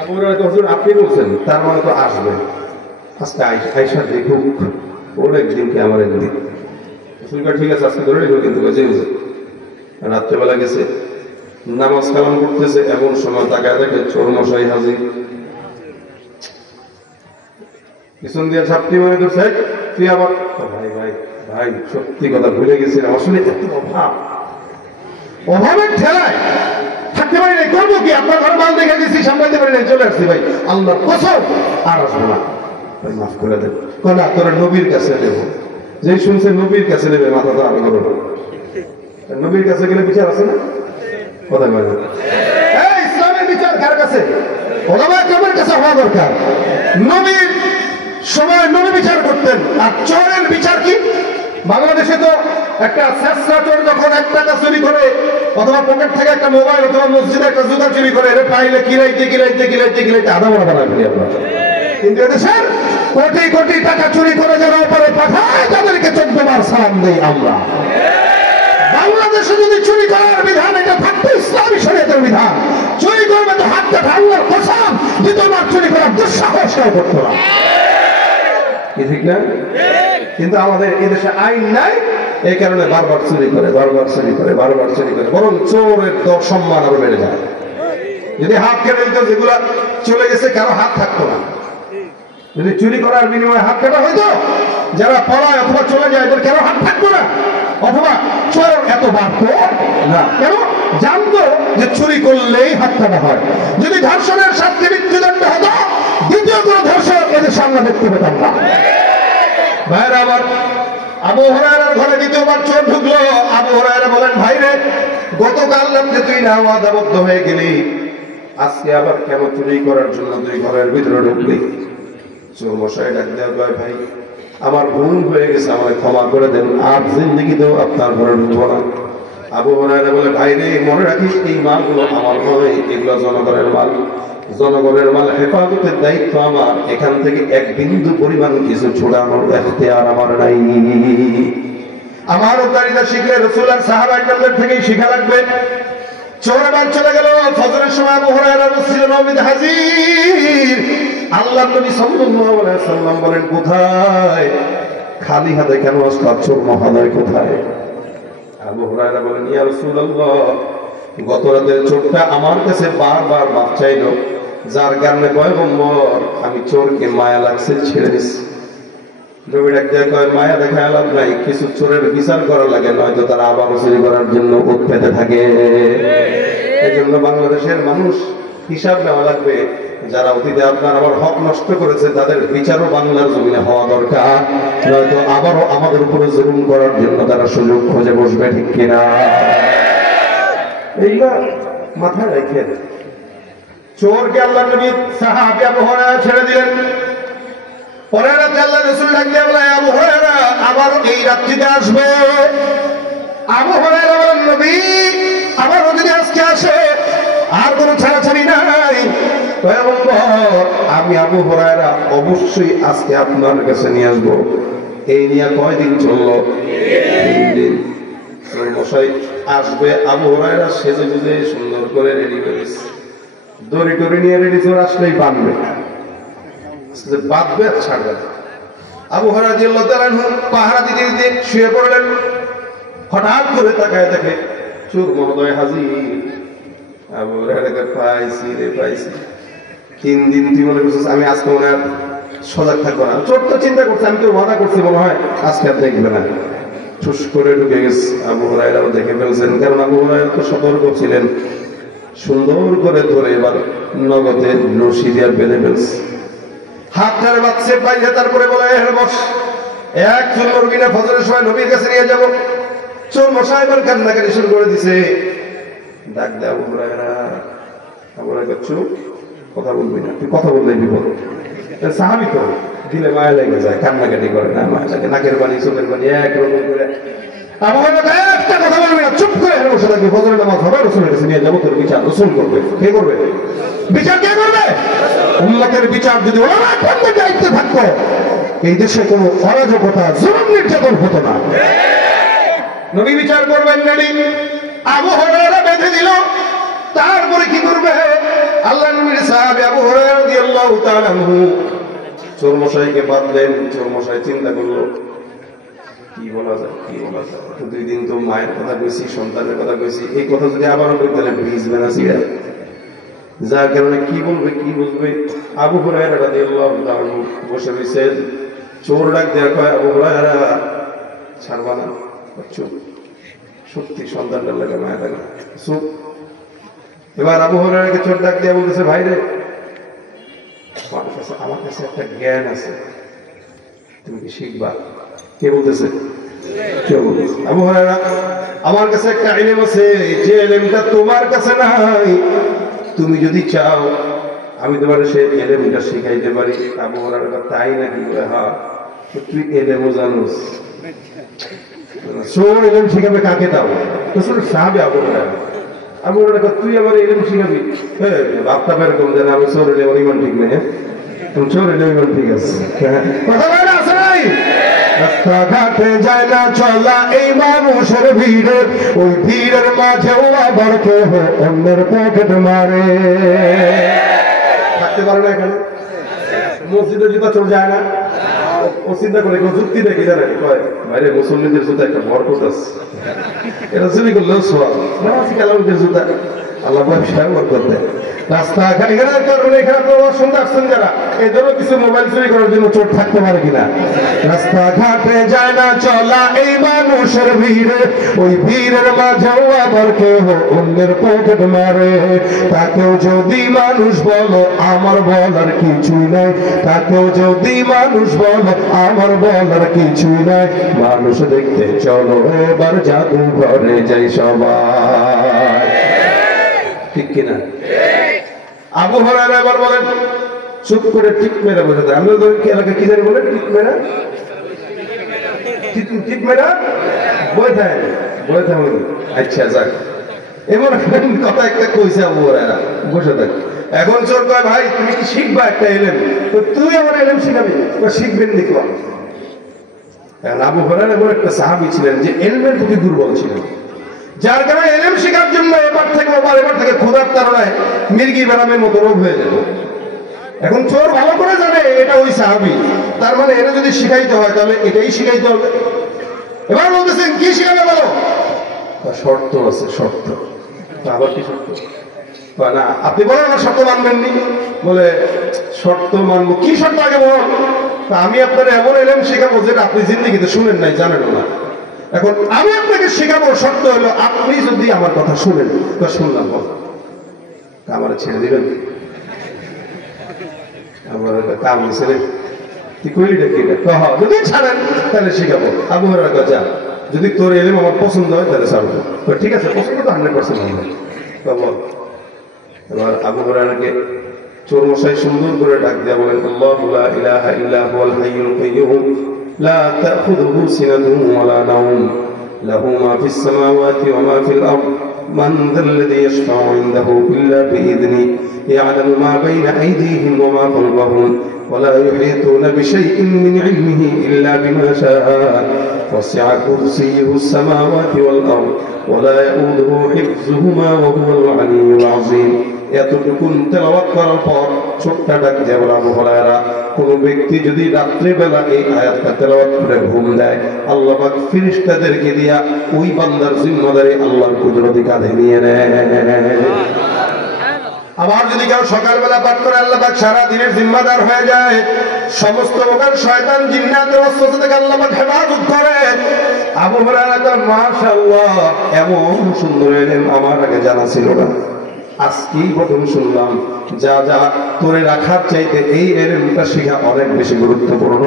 আবু হুরায়রা তো হুজুর আপনি বলছেন, তার মানে তো আসবে। আজকে আয়সা দেখুক, ওর একদিনকে আমার একদিন। ঠিক আছে আজকে ধরে রেখো, কিন্তু রাত্রেবেলা গেছে নামাজ কালাম করতেছে, এমন সময় তাকায় দেখে চোর মশাই হাজির। পিছন দিয়ে ছাপটি মনে করছে তুই আবার। ভাই ভাই ভাই সত্যি কথা ভুলে গেছিলাম, আসলে এত অভাব, অভাবের ঠেলায় থাকতে রাখতে পারি নাই, করবো কি? আপনার ঘরে মাল দেখে গেছি, সামলাইতে পারি নাই, চলে আসছি ভাই, আল্লাহর কসম আর আসবো না ভাই, মাফ করে দেন। না, তোরা নবীর কাছে নেবো। যে শুনছে নবীর কাছে নেবে, মাথা তো আমি করবো। নবীর কাছে গেলে বিচার আছে না? কথা বলে ইসলামের বিচার কার কাছে? ওলামায়ে কেরামের কাছে হওয়া দরকার। নবীর সময় নবী বিচার করতেন। আর চোরের বিচার কি? বাংলাদেশে তো একটা শেষরা চোর যখন 1 টাকা চুরি করে, অথবা পকেট থেকে একটা মোবাইল, অথবা মসজিদে একটা জুতা চুরি করে, এটা পাইলে কিলাইতে আধা মরা বানায় ফেলি আমরা। কিন্তু এদেশের কোটি কোটি টাকা চুরি করে যারা উপরে পাঠায়, তাদেরকে 14 বার সালাম দেই আমরা। বাংলাদেশে যদি চুরি করার বিধান এটা থাকতো ইসলামী শরীয়তের বিধান, চুরি করবে তো হাত কাটা, আল্লাহর কসম দ্বিতীয়বার চুরি করার দুঃসাহস করতো না, ঠিক না? কিন্তু আমাদের এদেশে আইন নাই, এই কারণে বারবার চুরি করে, বরং চোরের সম্মান আরো বেড়ে যায়। যদি হাত কেটে দিত, যেগুলা চলে গেছে কারো হাত থাকতো না। যদি চুরি করার বিনিময়ে হাত কাটা হইতো, যারা পলায় অথবা চলে যায় এদের কারো হাত থাকতো না, অথবা চোর এত বাড়তো না। কেন? জানতো যে চুরি করলেই হাত কাটা হয়। যদি ধর্ষণের শাস্তি মৃত্যুদণ্ড হতো, দ্বিতীয় কোনো ধর্ষণ এদের সামনে দেখতে পেতাম না। ভাইরা আবার আবু হুরায়রার ঘরে দ্বিতীয়বার চোর ঢুকলো। আবু হুরায়রা বলেন, ভাই রে, গতকাল রাতে তুই না ওয়াদাবদ্ধ হয়ে গেলি, আজকে আবার কেন চুরি করার জন্য তুই ঘরের ভিতরে ঢুকলি? চোর মশাই ডাক দেওয়া, ভাই আমার ভুল হয়ে গেছে, আমাকে ক্ষমা করে দেন, আর জিন্দেগিতেও আপনার ঘরে ঢুকবো না। আবু হুরায়রা বলে, ভাই রে, মনে রাখিস এই মালগুলো আমার নয়, এগুলো জনগণের মাল। জনগণের মাল হেফাজতের দায়িত্ব আমার। এখান থেকে এক বিন্দু পরিমাণ কিছু ছোড়ানোর এখতিয়ার আমার নাই। আমার উদ্ধারিতা শিখলে রাসূল আর সাহাবা একরামদের থেকেই শিখা লাগবে। চোর আবার চলে গেল। ফজরের সময় আবু হুরায়রা মসজিদে নববীতে হাজির। আল্লাহর নবী সাল্লাল্লাহু আলাইহি ওয়াসাল্লাম বলেন, কোথায়? খালি হাতে কেন আসলা? চোর মহোদয় কোথায়? আবু হুরায়রা বলেন, ইয়া রাসূলুল্লাহ, গত রাতের চোরটা আমার কাছে বারবার মাপ চাইলো, যার কারণে পয়গম্বর আমি চোরকে মায়া লাগছে, ছেড়ে দিচ্ছি। নবী ডাক দিয়ে কয়, মায়া দেখায় লাভ নাই, কিছু চোরের বিচার করা লাগে, নয়তো তারা আবার চুরি করার জন্য উৎ পেতে থাকে। এই জন্য বাংলাদেশের মানুষ হিসাব নেওয়া লাগবে, যারা অতীতে আপনার আবার হক নষ্ট করেছে তাদের বিচারও বাংলার জমিনে হওয়া দরকার, নয়তো আবারও আমাদের উপরে জুলুম করার জন্য তারা সুযোগ খুঁজে বসবে, ঠিক কিনা? এইবার মাথায় রেখেন। চোরকে আল্লাহর নবী সাহাবী আবু হুরায়রা ছেড়ে দিলেন। পরের রাতে আল্লাহ রাসূল ডাক দিয়ে বলে, আবু হুরায়রা আবার এই রাত্রিতে আসবে। আবু হুরায়রা বলেন, নবী আবারও যদি আজকে আসে, আর কোনো ছাড়াছাড়ি নাই। পয়গম্বর, আমি আবু হুরায়রা অবশ্যই আজকে আপনার কাছে নিয়ে আসবো। এই নিয়ে কয়দিন চললো? 3 দিন। মশাই আসবে, আবু হুরায়রা সেজে গুজে সুন্দর করে রেডি করেছে, দড়ি টড়ি নিয়ে রেডি। চোর আসলেই বাঁধবে, বাঁধবে আর ছাড়বে। আবু হুরায়রা রাদিয়াল্লাহু তাআলা আনহু পাহারা দিতে দিতে শুয়ে পড়লেন। হঠাৎ করে তাকায় দেখে চোর মহোদয় হাজির। আবু হুরায়রাকে পাইছি রে, পাইছি। 3 দিন তুই মনে করছিস আমি আজকে মনে হয় সজাগ থাকবো না। চোর তো চিন্তা করছে আমি তো ওয়াদা করছি, মনে হয় আজকে আর দেখবে না। ঠুস করে ঢুকে গেছে। আবু হুরায়রাও দেখে ফেলছেন, কারণ আবু হুরায়রা তো সতর্ক ছিলেন। সুন্দর করে ধরে এবার নগদে রশি দিয়ে বেঁধে ফেলছে। হাতটারে বাঁধছে, পাইলে তারপরে বলে, বস, এক চুল মরবি না, ফজরের সময় নবীর কাছে নিয়ে যাবো। চোর মশাই এবার কান্নাকাটি শুরু করে দিছে। ডাক দে আবু হুরায়রা, আবু হুরায়রা চুপ, কথা বলবি না, তুই কথা বললেই বিপদ। সাহাবী তো দিলে মায়া লেগে যায়, কান্নাকাটি করে না, মায়া লাগে, নাকের পানি চোখের পানি একরকম করে। আবু হুরায়রা একটা কথা বলবি না, চুপ করে এখানে বসে থাকবি, ফজরের নামাজ হবে, রাসূলের কাছে নিয়ে যাবো, তোর বিচার রাসূল করবে। কে করবে বিচার? কে করবে? উম্মতের বিচার যদি ওলামায়ে কেরামের দায়িত্বে থাকতো, এই দেশে কোনো অরাজকতা, জুলুম, নির্যাতন হতো না। নবী বিচার করবেন নবী। আবু হুরায়রা বেঁধে দিল। তারপরে কি করবে? আল্লাহর নবীর সাহাবী আবু হুরায়রা রাদিয়াল্লাহু তাআলা আনহু চোর মশাইকে বাঁধলেন। চোর মশাই চিন্তা করলো, কি বলা যায়, কি বলা যায়। 2 দিন তো মায়ের কথা কইছি, সন্তানের কথা কইছি, এই কথা যদি আবারও বলতে তাহলে ভিজবে না সিরা, যার কারণে কি বলবে, কি বুঝবে। আবু হুরায়রা রাদিয়াল্লাহু তাআলা আনহু বসে রয়েছেন। চোর ডাক দেয়া কয়, আবু হুরায়রা ছাড়বা না? চুপ, সত্যি সন্তানটার লাগে মায়া লাগে, চুপ। এবার আবু হুরায়রাকে চোর ডাক দিয়ে বলতেছে, ভাই রে, আমার কাছে একটা জ্ঞান আছে, তুমি কি শিখবা? কে বলতেছে? কেউ বলতেছে। আবু হুরায়রা, আমার কাছে একটা ইলম আছে, যে ইলমটা তোমার কাছে নাই, তুমি যদি চাও আমি তোমার সেই ইলমটা শিখাইতে পারি। আবু হুরায়রা, তাই নাকি? হ্যাঁ, তুই ইলমও জানোস? চোর ইলম শিখাবে কাকে? তাও সাহাবী আবু হুরায়রা। আবু হুরায়রা, তুই আমার ইলম শিখাবি? বাপটা বের করে দেন, আমি চোর ইলম ইমান ঠিক নেই। তুমি চোর ইলম ইমান ঠিক আছে, কথা বলে আছে নাই? রাস্তাঘাটে যায় না চলা এই মানুষের ভিড়ে, ওই ভিড়ের মাঝেও আবার কেহ অন্যের পকেট মারে। থাকতে পারে না এখানে? মসজিদের জুতা চোর যায় না? ও চিন্তা করে যুক্তি দেখি জানেন, কয় ভাইরে মুসল্লিদের জুতা একটা বরকত আছে, এটা চুরি করলেও সোয়াব, নামাজি কালামদের জুতা আল্লাহ ব্যবসায় বরকত দেয়। রাস্তাঘাট এখানে কারণে এখানে তো শুনতে আসছেন যারা, এই জন্য কিছু মোবাইল চুরি করার জন্য চোর থাকতে পারে কিনা? রাস্তাঘাটে যায় না চলা এই মানুষের ভিড়ে, ওই ভিড়ের মাঝেও আবার কেহ অন্যের পকেট মারে। তাকেও যদি মানুষ বলো আমার বলার কিছুই নাই, তাকেও যদি মানুষ বলো আমার বলার কিছুই নাই, মানুষ দেখতে চলো এবার জাদুঘরে যাই সবাই, ঠিক কিনা? আবু হুরায়রা এবার বলেন, চুপ করে টিক মেরা বসে থাকে। আমরা তো এলাকা কি জানি বলে, টিক মেরা, টিক মেরা বই থাকে, বই থাকে। আচ্ছা যাক, এমন কথা একটা কইছে আবু হুরায়রা, বসে থাকে। এখন চোর কয়, ভাই তুমি কি শিখবা একটা ইলম? তো তুই আমার ইলম শিখাবি? শিখবেন দেখো। আবু হুরায়রা এমন একটা সাহাবী ছিলেন যে ইলমের প্রতি দুর্বল ছিলেন, যার কারণে ইলম শেখার জন্য এবার থেকে ক্ষুধার তাড়নায় মির্গি বেরামের মতো রোগ হয়ে যেত। এখন চোর ভালো করে জানে এটা ওই সাহাবী, তার মানে এটা যদি শিখাইতে হয় তাহলে এটাই শিখাইতে হবে। এবার বলতেছেন কি শিখাবে বলো? শর্ত আছে, শর্ত। আবার কি শর্ত? না আপনি বলেন আমার শর্ত মানবেননি। বলে শর্ত মানবো, কি শর্ত আগে বল। আমি আপনার এমন ইলম শেখাবো যেটা আপনি জিন্দেগিতে শুনেন নাই, জানেন না। এখন আমি আপনাকে শেখাবো, শর্ত হলো আপনি যদি আমার কথা শুনেন। তো শুনলাম, বল আমার ছেড়ে দিবেন? আমার কাম ছেড়ে তুই কইলি নাকি? যদি ছাড়েন তাহলে শিখাবো। আবু হুরায়রা, যা, যদি তোর ইলম আমার পছন্দ হয় তাহলে ছাড়বো। ঠিক আছে, পছন্দ তো 100% হবে। বল। এবার আবু হুরায়রাকে চোর মশাই সুন্দর করে ডাক দিয়া বলেন, আল্লাহু লা ইলাহা ইল্লা হুয়াল হাইয়ুল কাইয়্যুম লা তাখুযুহু সিনাতুন ওয়ালা নাওম লাহু মা ফিস সামাওয়াতি ওয়া মা ফিল আরদ মান যাল্লাযী ইয়াশফা'ু ইনদাহু ইল্লা বিইذনিহি ইয়া'লামু মা বাইনা আইদিহিম ওয়া মা খালফাহুম ওয়া লা ইউহীতুনা বিশাইইন মিন ইলমিহি ইল্লা বিমা শাআ ওয়াসি'a কুরসিয়্যুহুস সামাওয়াতি ওয়াল আরদ ওয়া লা ইয়াউদুহু হিফযুহুমা ওয়া হুয়াল আলিয়্যুল আযীম। এতটুকু তেলাওয়াত করার পর ছোট্ট ডাক দিয়ে বলে, আবু হুরায়রা, কোন ব্যক্তি যদি রাত্রিবেলা এই আয়াতটা তেলাওয়াত করে ঘুম দেয়, আল্লাহ পাক ফেরেশতাদেরকে দিয়া ওই বান্দার জিম্মাদারি আল্লাহর কুদরতি কাঁধে নিয়ে নেয়। আবার যদি কেউ সকালবেলা পাঠ করে, আল্লাহ পাক সারা দিনের জিম্মাদার হয়ে যায়। সমস্ত প্রকার শয়তান জিন্নাতের ওয়াসওয়াসা থেকে আল্লাহ পাক হেফাজত করে। আবু হুরায়রা তো মাশাআল্লাহ, এমন সুন্দর ইলম আমার আগে জানা ছিল না, আজকেই প্রথম শুনলাম। যা যা তোরে রাখার চাইতে এই ইলমটা শেখা অনেক বেশি গুরুত্বপূর্ণ।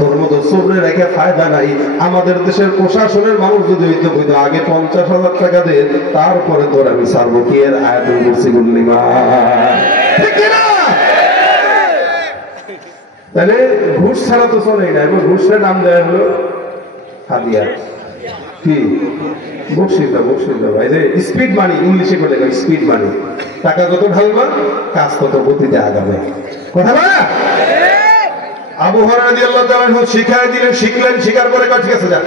তোর মতো চোরে রেখে ফায়দা নাই। আমাদের দেশের প্রশাসনের মানুষ যদি হইতো কইতো আগে 50,000 টাকা দে, তারপরে তোর আমি ছাড়বো। কি এর আয়াতুল কুরসি বললিমা, ঠিক না? তাহলে ঘুষ ছাড়া তো চলেই না। এবং ঘুষের নাম দেওয়া হলো হাদিয়া, কি বকশিসা, বকশিসা ভাই, যে স্পিড মানি, ইংলিশে বলে স্পিড মানি। টাকা যত ঢালবা কাজ তত গতিতে আগাবে, কথা না? আবু হুরায়রা রাদিয়াল্লাহু তাআলা শিখাই দিলেন, শিখলেন। শিখার পরে ঠিক আছে, যা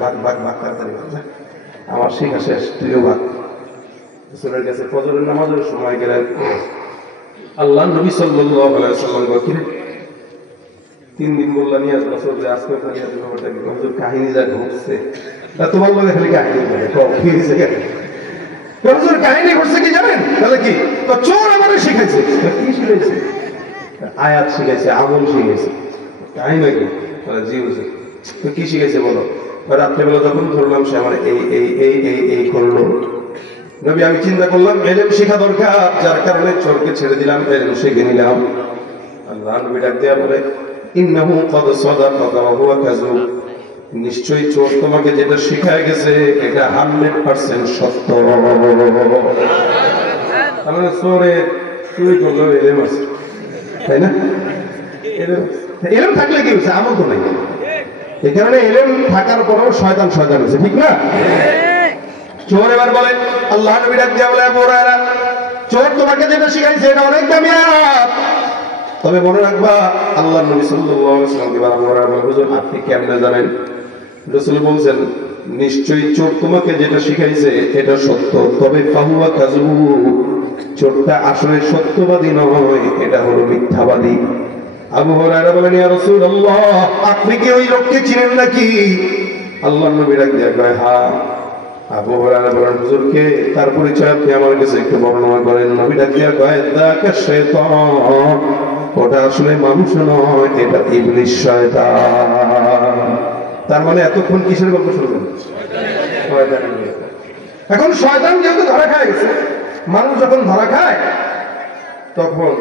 ভাগ ভাগ ভাগ, তাড়াতাড়ি ভাগ, আমার শিখা শেষ, তুইও ভাগ। রাসূলের কাছে ফজরের নামাজের সময় গেলেন। আল্লাহর নবী সাল্লাল্লাহু আলাইহি ওয়াসাল্লাম বলেন, 3 দিন বললাম নিয়াজ রাসূল যে আজকে খালি আজ ব্যাপারটা কি হুজুর কাহিনী যা ঘটছে, তা তোমার লগে খালি কাহিনী বলে কি হইছে কেন? হুজুর কাহিনী ঘটছে কি জানেন? তাহলে কি? তো চোর আমারে শিখাইছে। কি শিখাইছে? আয়াত শিখাইছে, আমল শিখাইছে। তাই নাকি? তাহলে জি হুজুর। তো কি শিখাইছে বলো? রাত্রেবেলা যখন ধরলাম সে আমার এই এই এই এই এই করলো, নবী আমি চিন্তা করলাম ইলম শেখা দরকার, যার কারণে চোরকে ছেড়ে দিলাম, ইলম শিখে নিলাম। আল্লাহ নবী ডাক দিয়া বলে ইন্নাহু ক্বাদ সাদাকা ওয়া হুয়া কাযুব, নিশ্চয়ই চোর তোমাকে যেটা শিখায় গেছে এটা 100% সত্য। তাহলে চোরে চুরি করলো ইলম আছে, তাই না? ইলম থাকলে কি হচ্ছে? আমল তো নাই। এই কারণে ইলম থাকার পরেও শয়তান শয়তান হচ্ছে, ঠিক না? চোর এবার বলে, আল্লাহ নবী ডাক দিয়া বলে আবু হুরায়রা, চোর তোমাকে যেটা শিখাইছে এটা অনেক দামিয়াত, তবে মনে রাখবা আল্লাহর নবী সাল্লাল্লাহু আলাইহি ওয়াসাল্লাম এবার আবু হুরায়রা বলে, হুজুর আপনি কেমনে জানেন? রাসূল বলেন, নিশ্চয়ই চোর তোমাকে যেটা শিখাইছে এটা সত্য, তবে ফাহুয়া কাযুব, চোরটা আসলে সত্যবাদী নয়, এটা হলো মিথ্যাবাদী। আবু হুরায়রা বলেন, ইয়া রাসূলুল্লাহ আপনি কি ওই লোককে চিনেন নাকি? আল্লাহর নবী ডাক দিয়া কয়, হ্যাঁ। আবু হুরায়রা বলেন, হুজুরকে তার পরিচয় আপনি আমার কাছে একটু বর্ণনা করেন। নবী ডাক দিয়া কয়, দাকা শাইতান, ওটা আসলে মানুষ নয়, এটা ইবলিস শয়তান। তার মানে এতক্ষণ কিসের গল্প শুনলেন? এখন শয়তান যেহেতু ধরা খায় গেছে, মানুষ যখন ধরা খায় তখন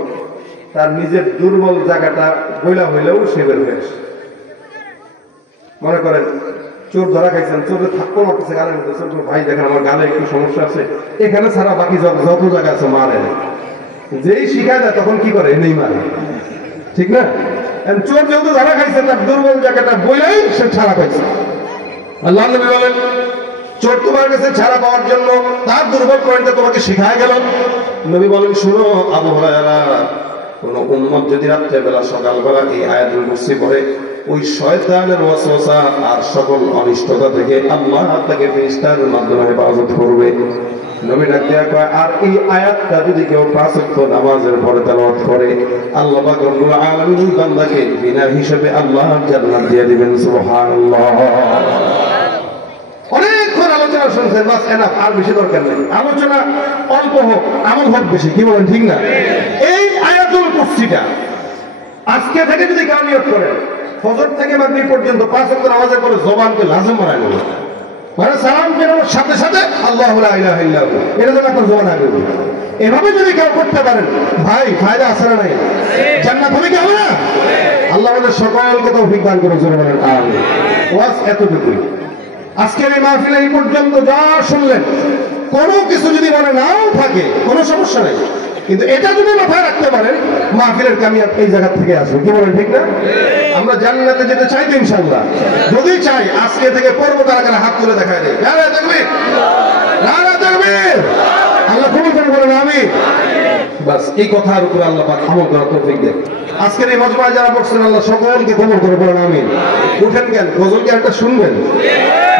তার নিজের দুর্বল জায়গাটা বইলা হইলেও সে বের হয়ে আসে। মনে করেন চোর ধরা খাইছেন, চোরের থাপ্পড় মারতেছে গালের মধ্যে, চোর ভাই দেখেন আমার গালে একটু সমস্যা আছে, এখানে ছাড়া বাকি যত জায়গা আছে মারে, যেই শিখায় দেয় তখন কি করে? এনেই মারে, ঠিক না? চোর যেহেতু ধরা খাইছে তার দুর্বল জায়গাটা বইলেই সে ছাড়া পাইছে। আল্লাহ নবী বলেন, চোর তোমার কাছে ছাড়া পাওয়ার জন্য তার দুর্বল পয়েন্টটা তোমাকে শিখায় গেল। নবী বলেন, শুনো আবু হুরায়রা, কোন উম্মত যদি রাত্রেবেলা সকালবেলা এই আয়াতুল কুরসি পড়ে, ওই শয়তানের ওয়াসওয়াসা আর সকল অনিষ্টতা থেকে আল্লাহ তাকে ফেরেশতার মাধ্যমে হেফাজত করবে। নবী ডাক দিয়া কয়, আর এই আয়াতটা যদি কেউ 5 ওয়াক্ত নামাজের পরে তেলাওয়াত করে, আল্লাহ পাক রব্বুল আলামিন বান্দাকে বিনা হিসাবে আল্লাহ জান্নাত দিয়ে দিবেন। সুবহানাল্লাহ। অনেকক্ষণ আলোচনা শুনছেন, বাস এনাফ, আর বেশি দরকার নেই। আলোচনা অল্প হোক, আমল হোক বেশি, কি বলেন? ঠিক না? এই আয়াতুল কুরসিটা আজকে থেকে যদি কেউ নিয়ত করেন, ফজর থেকে মাগরিব পর্যন্ত 5 ওয়াক্ত নামাজের পরে জবানকে লাজম বানায় নেবেন, মানে সালাম ফেরানোর সাথে সাথে আল্লাহু লা ইলাহা ইল্লাহু, এটা যেন আপনার জবান আগে। এভাবে যদি কেউ করতে পারেন, ভাই ফায়দা আছে না নাই? জান্নাত হবে কি হবে না? আল্লাহ আমাদের সকলকে তৌফিক দান করুন, জোরে বলেন আমিন। ওয়াজ এতটুকুই। আজকের এই মাহফিলে এই পর্যন্ত যা শুনলেন, কোনো কিছু যদি মনে নাও থাকে কোনো সমস্যা নেই, কিন্তু এটা যদি মাথায় রাখতে পারেন, মাহফিলের কামিয়াব এই জায়গা থেকে আসবে, কি বলেন? ঠিক না? আমরা জান্নাতে যেতে চাই তো ইনশাআল্লাহ? যদি চাই আজকে থেকে পর্ব তারা হাত তুলে দেখায় দেয়, নারে তাকবীর, নারে তাকবীর, আল্লাহ কবুল করুন, বলেন আমিন। বাস এই কথার উপরে আল্লাহ পাক আমল করার তৌফিক দেন। আজকের এই মজমায় যারা বসছেন, আল্লাহ সকলকে কবুল করে, বলেন আমিন। উঠেন কেন? গজল কি একটা শুনবেন?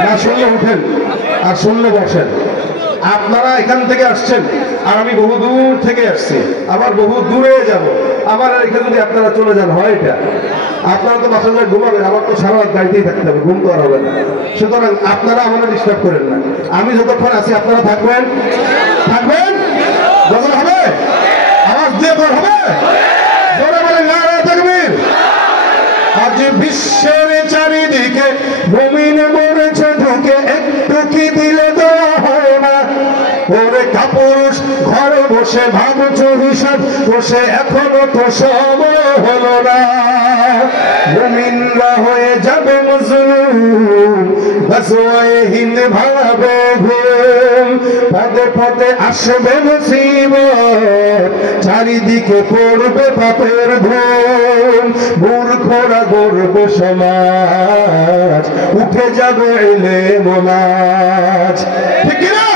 না শুনলে উঠেন, আর শুনলে বসেন। আপনারা এখান থেকে আসছেন, আর আমি বহু দূর থেকে আসছি, আবার বহু দূরে যাব। আমার এখানে যদি আপনারা চলে যান, হয় এটা? আপনারা তো বাসা যায় ঘুমাবেন, আমার তো সারা রাত গাড়িতেই থাকতে হবে, ঘুম তো আর হবে না। সুতরাং আপনারা আমাদের ডিস্টার্ব করেন না। আমি যতক্ষণ আছি আপনারা থাকবেন, থাকবেন। গজল হবে, আওয়াজ দিয়ে পর হবে, জোরে বলেন নারে তাকবীর। আজ বিশ্বের চারিদিকে মুমিন মরেছে ঢুকে, একটু কি দিলে দেওয়া হয় না? ওরে কাপুরুষ ঘরে বসে ভাবছো হিসাব বসে, এখনো তো সময় হলো না। মুমিনরা হয়ে যাবে মজলুম, গাজওয়ায়ে হিন্দ ভাঙাবে ঘুম, পদে পদে আসবে মুসিবত, চারিদিকে পড়বে পাপের ধুম। মূর্খরা গড়বে সমাজ, উঠে যাবে ইলম নাজ, ঠিক না?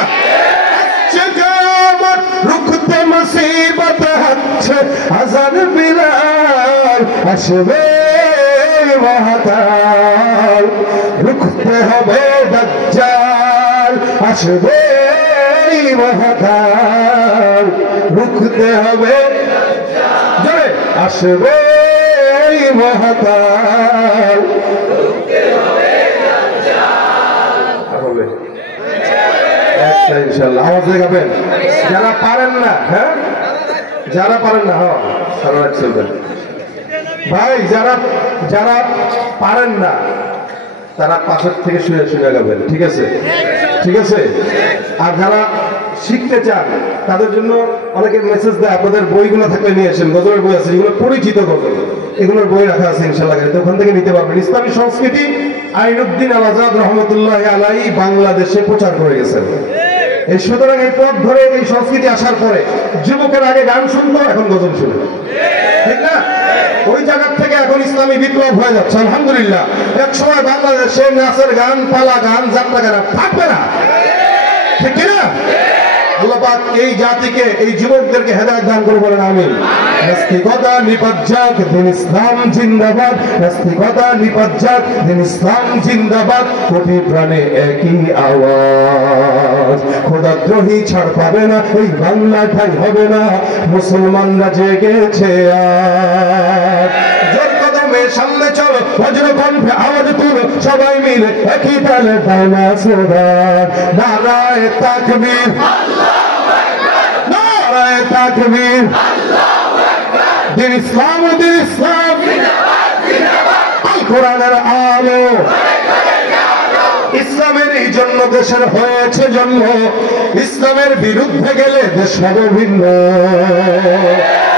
রুখতে মুসিবত হচ্ছে হাজার বিলাল, আসবে মহাকাল, রুখতে হবে দাজ্জাল, আসবে মহাকাল, রুখতে হবে দাজ্জাল, আসবে মহাকাল, রুখতে হবে দাজ্জাল। আর হবে ইনশাআল্লাহ। আওয়াজ দেখাবেন যারা পারেন না, হ্যাঁ যারা পারেন না, হ্যাঁ সারা রাত চলবেন ভাই। যারা যারা পারেন না তারা পাশের থেকে শুনে শুনে গাবেন, ঠিক আছে? ঠিক আছে। আর যারা শিখতে চান তাদের জন্য অনেকে মেসেজ দেয় আপনাদের বইগুলো থাকলে নিয়ে আসেন, গজলের বই আছে যেগুলো পরিচিত গজল, এগুলোর বই রাখা আছে ইনশাআল্লাহ, তো ওখান থেকে নিতে পারবেন। ইসলামী সংস্কৃতি আইনুদ্দিন আল আজাদ রহমতুল্লাহ আলাইহি বাংলাদেশে প্রচার করে গেছেন। এই সুতরাং এই পথ ধরে এই সংস্কৃতি আসার পরে যুবকের আগে গান শুনতো, এখন গজল শুনে, ঠিক না? ওই জায়গা থেকে এখন ইসলামী বিপ্লব হয়ে যাচ্ছে আলহামদুলিল্লাহ। এক সময় বাংলাদেশে নাচের গান, পালা গান, যাত্রা গান থাকবে না, ঠিক কিনা? আল্লাহ পাক এই জাতিকে, এই যুবকদেরকে হেদায়েত দান করে বলেন আমিন। নাস্তিকতা নিপাত দিন ইসলাম জিন্দাবাদ, নাস্তিকতা নিপাত দিন ইসলাম জিন্দাবাদ, কোটি প্রাণে একই আওয়াজ, খোদাদ্রোহী ছাড় পাবে না, এই বাংলা ঠাই হবে না, মুসলমানরা জেগেছে আজ। জোর কদমে সামনে চলো, বজ্র কণ্ঠে আওয়াজ তুলো, সবাই মিলে একই তালে দাও না স্লোগান, নারায়ে তাকবীর, নারায়ে তাকবীর, দিন ইসলাম, দিন ইসলাম, আল কোরআনের আলো, ইসলামের এই জন্য দেশের হয়েছে জন্ম, ইসলামের বিরুদ্ধে গেলে দেশ হবে ভিন্ন।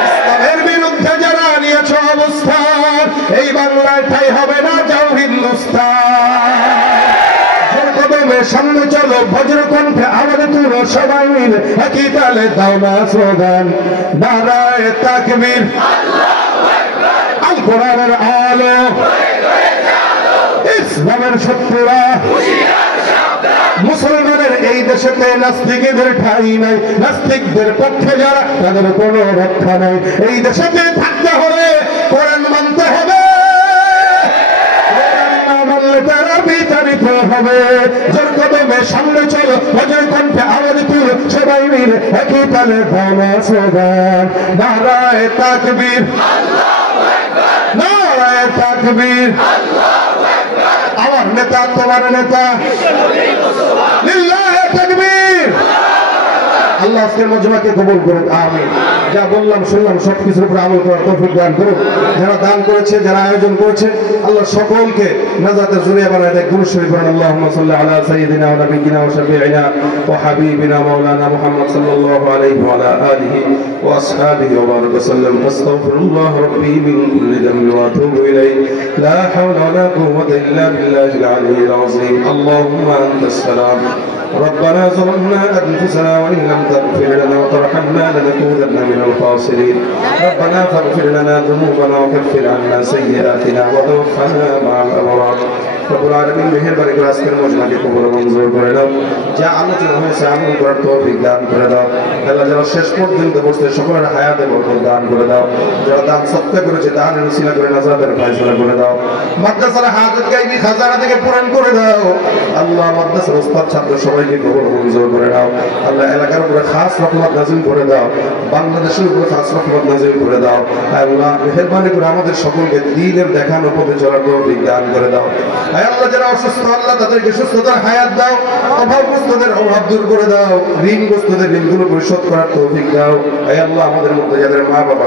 ইসলামের বিরুদ্ধে যারা নিয়েছ অবস্থান, এই বাংলায় ঠাই হবে না, যাও হিন্দুস্তান। কদমে সামনে চলো, বজ্র কণ্ঠে আওয়াজ তুলো, সবাই মিলে একই তালে দাও না স্লোগান, নারায়ে তাকবীর, আল কোরআনের আলো, ইসলামের শত্রুরা মুসলমানের এই দেশেতে নাস্তিকদের ঠাঁই নাই, নাস্তিকদের পক্ষে যারা তাদের কোনো রক্ষা নাই। এই দেশেতে থাকতে হলে কোরআন মানতে হবে, কোরআন না মানলে তারা বিতাড়িত হবে। জোর কদমে সামনে চলো, বজ্র কণ্ঠে আওয়াজ তুলো, সবাই মিলে একই তালে দাও না স্লোগান, নারায়ে তাকবীর, নারায়ে তাকবীর, আমার নেতা তোমার নেতা, লিল্লাহি তাকবীর। আল্লাহ আজকের মজমাকে কবুল করুন আমিন। যা বললাম শুনলাম সবকিছুর উপর আমল করার তৌফিক দান করুন। যারা দান করেছে, যারা আয়োজন করেছে, আল্লাহ সকলকে নাজাতের জরিয়া বানায় দেয়। দুরূদ শরীফ পড়ুন, আল্লাহুম্মা সাল্লি আলা সাইয়্যিদিনা ওয়া নাবিয়্যিনা ওয়া শাফিঈনা ওয়া হাবিবিনা মাওলানা মুহাম্মদ সাল্লাল্লাহু আলাইহি ওয়া আলা আলিহি ওয়া আসহাবিহি ওয়া বারাকা সাল্লাম। আস্তাগফিরুল্লাহ রাব্বি মিন কুল্লি যামবি ওয়া আতুবু ইলাইহি, লা হাওলা ওয়া লা কুওয়াতা ইল্লা বিল্লাহিল আলিয়্যিল আযীম। আল্লাহুম্মা আনতাস সালাম ربنا ظلمنا أنفسنا وإن لم تغفر لنا وترحمنا لنكونن من الخاسرين ربنا فاغفر لنا ذنوبنا وكفر عنا سيئاتنا وتوفنا مع الأبرار রব্বুল আলামিন মেহেরবানি করে আজকের মজমাকে কবুল মঞ্জুর করে দাও। যা আলোচনা হয়েছে আমল করার তৌফিক দান করে দাও। আল্লাহ যারা শেষ পর্যন্ত বসতে সকলের হায়াতে বরকত দান করে দাও। যারা দান সদকা করেছে দানের উসিলা করে নাজাতের ফয়সালা করে দাও। মাদ্রাসার হাজত গায়বী খাজানা থেকে পূরণ করে দাও। আল্লাহ মাদ্রাসার উস্তাদ ছাত্র সবাইকে কবুল মঞ্জুর করে দাও। আল্লাহ এলাকার উপরে খাস রহমত নাযিল করে দাও। বাংলাদেশের উপরে খাস রহমত নাযিল করে দাও। আল্লাহ মেহেরবানি করে আমাদের সকলকে দ্বীনের দেখানো পথে চলার তৌফিক দান করে দাও। আয় আল্লাহ যারা অসুস্থ আল্লাহ তাদেরকে সুস্থতার হায়াত দাও। অভাবগ্রস্তদের অভাব দূর করে দাও। ঋণগ্রস্তদের ঋণগুলো পরিশোধ করার তৌফিক দাও। আয় আল্লাহ আমাদের মধ্যে যাদের মা বাবা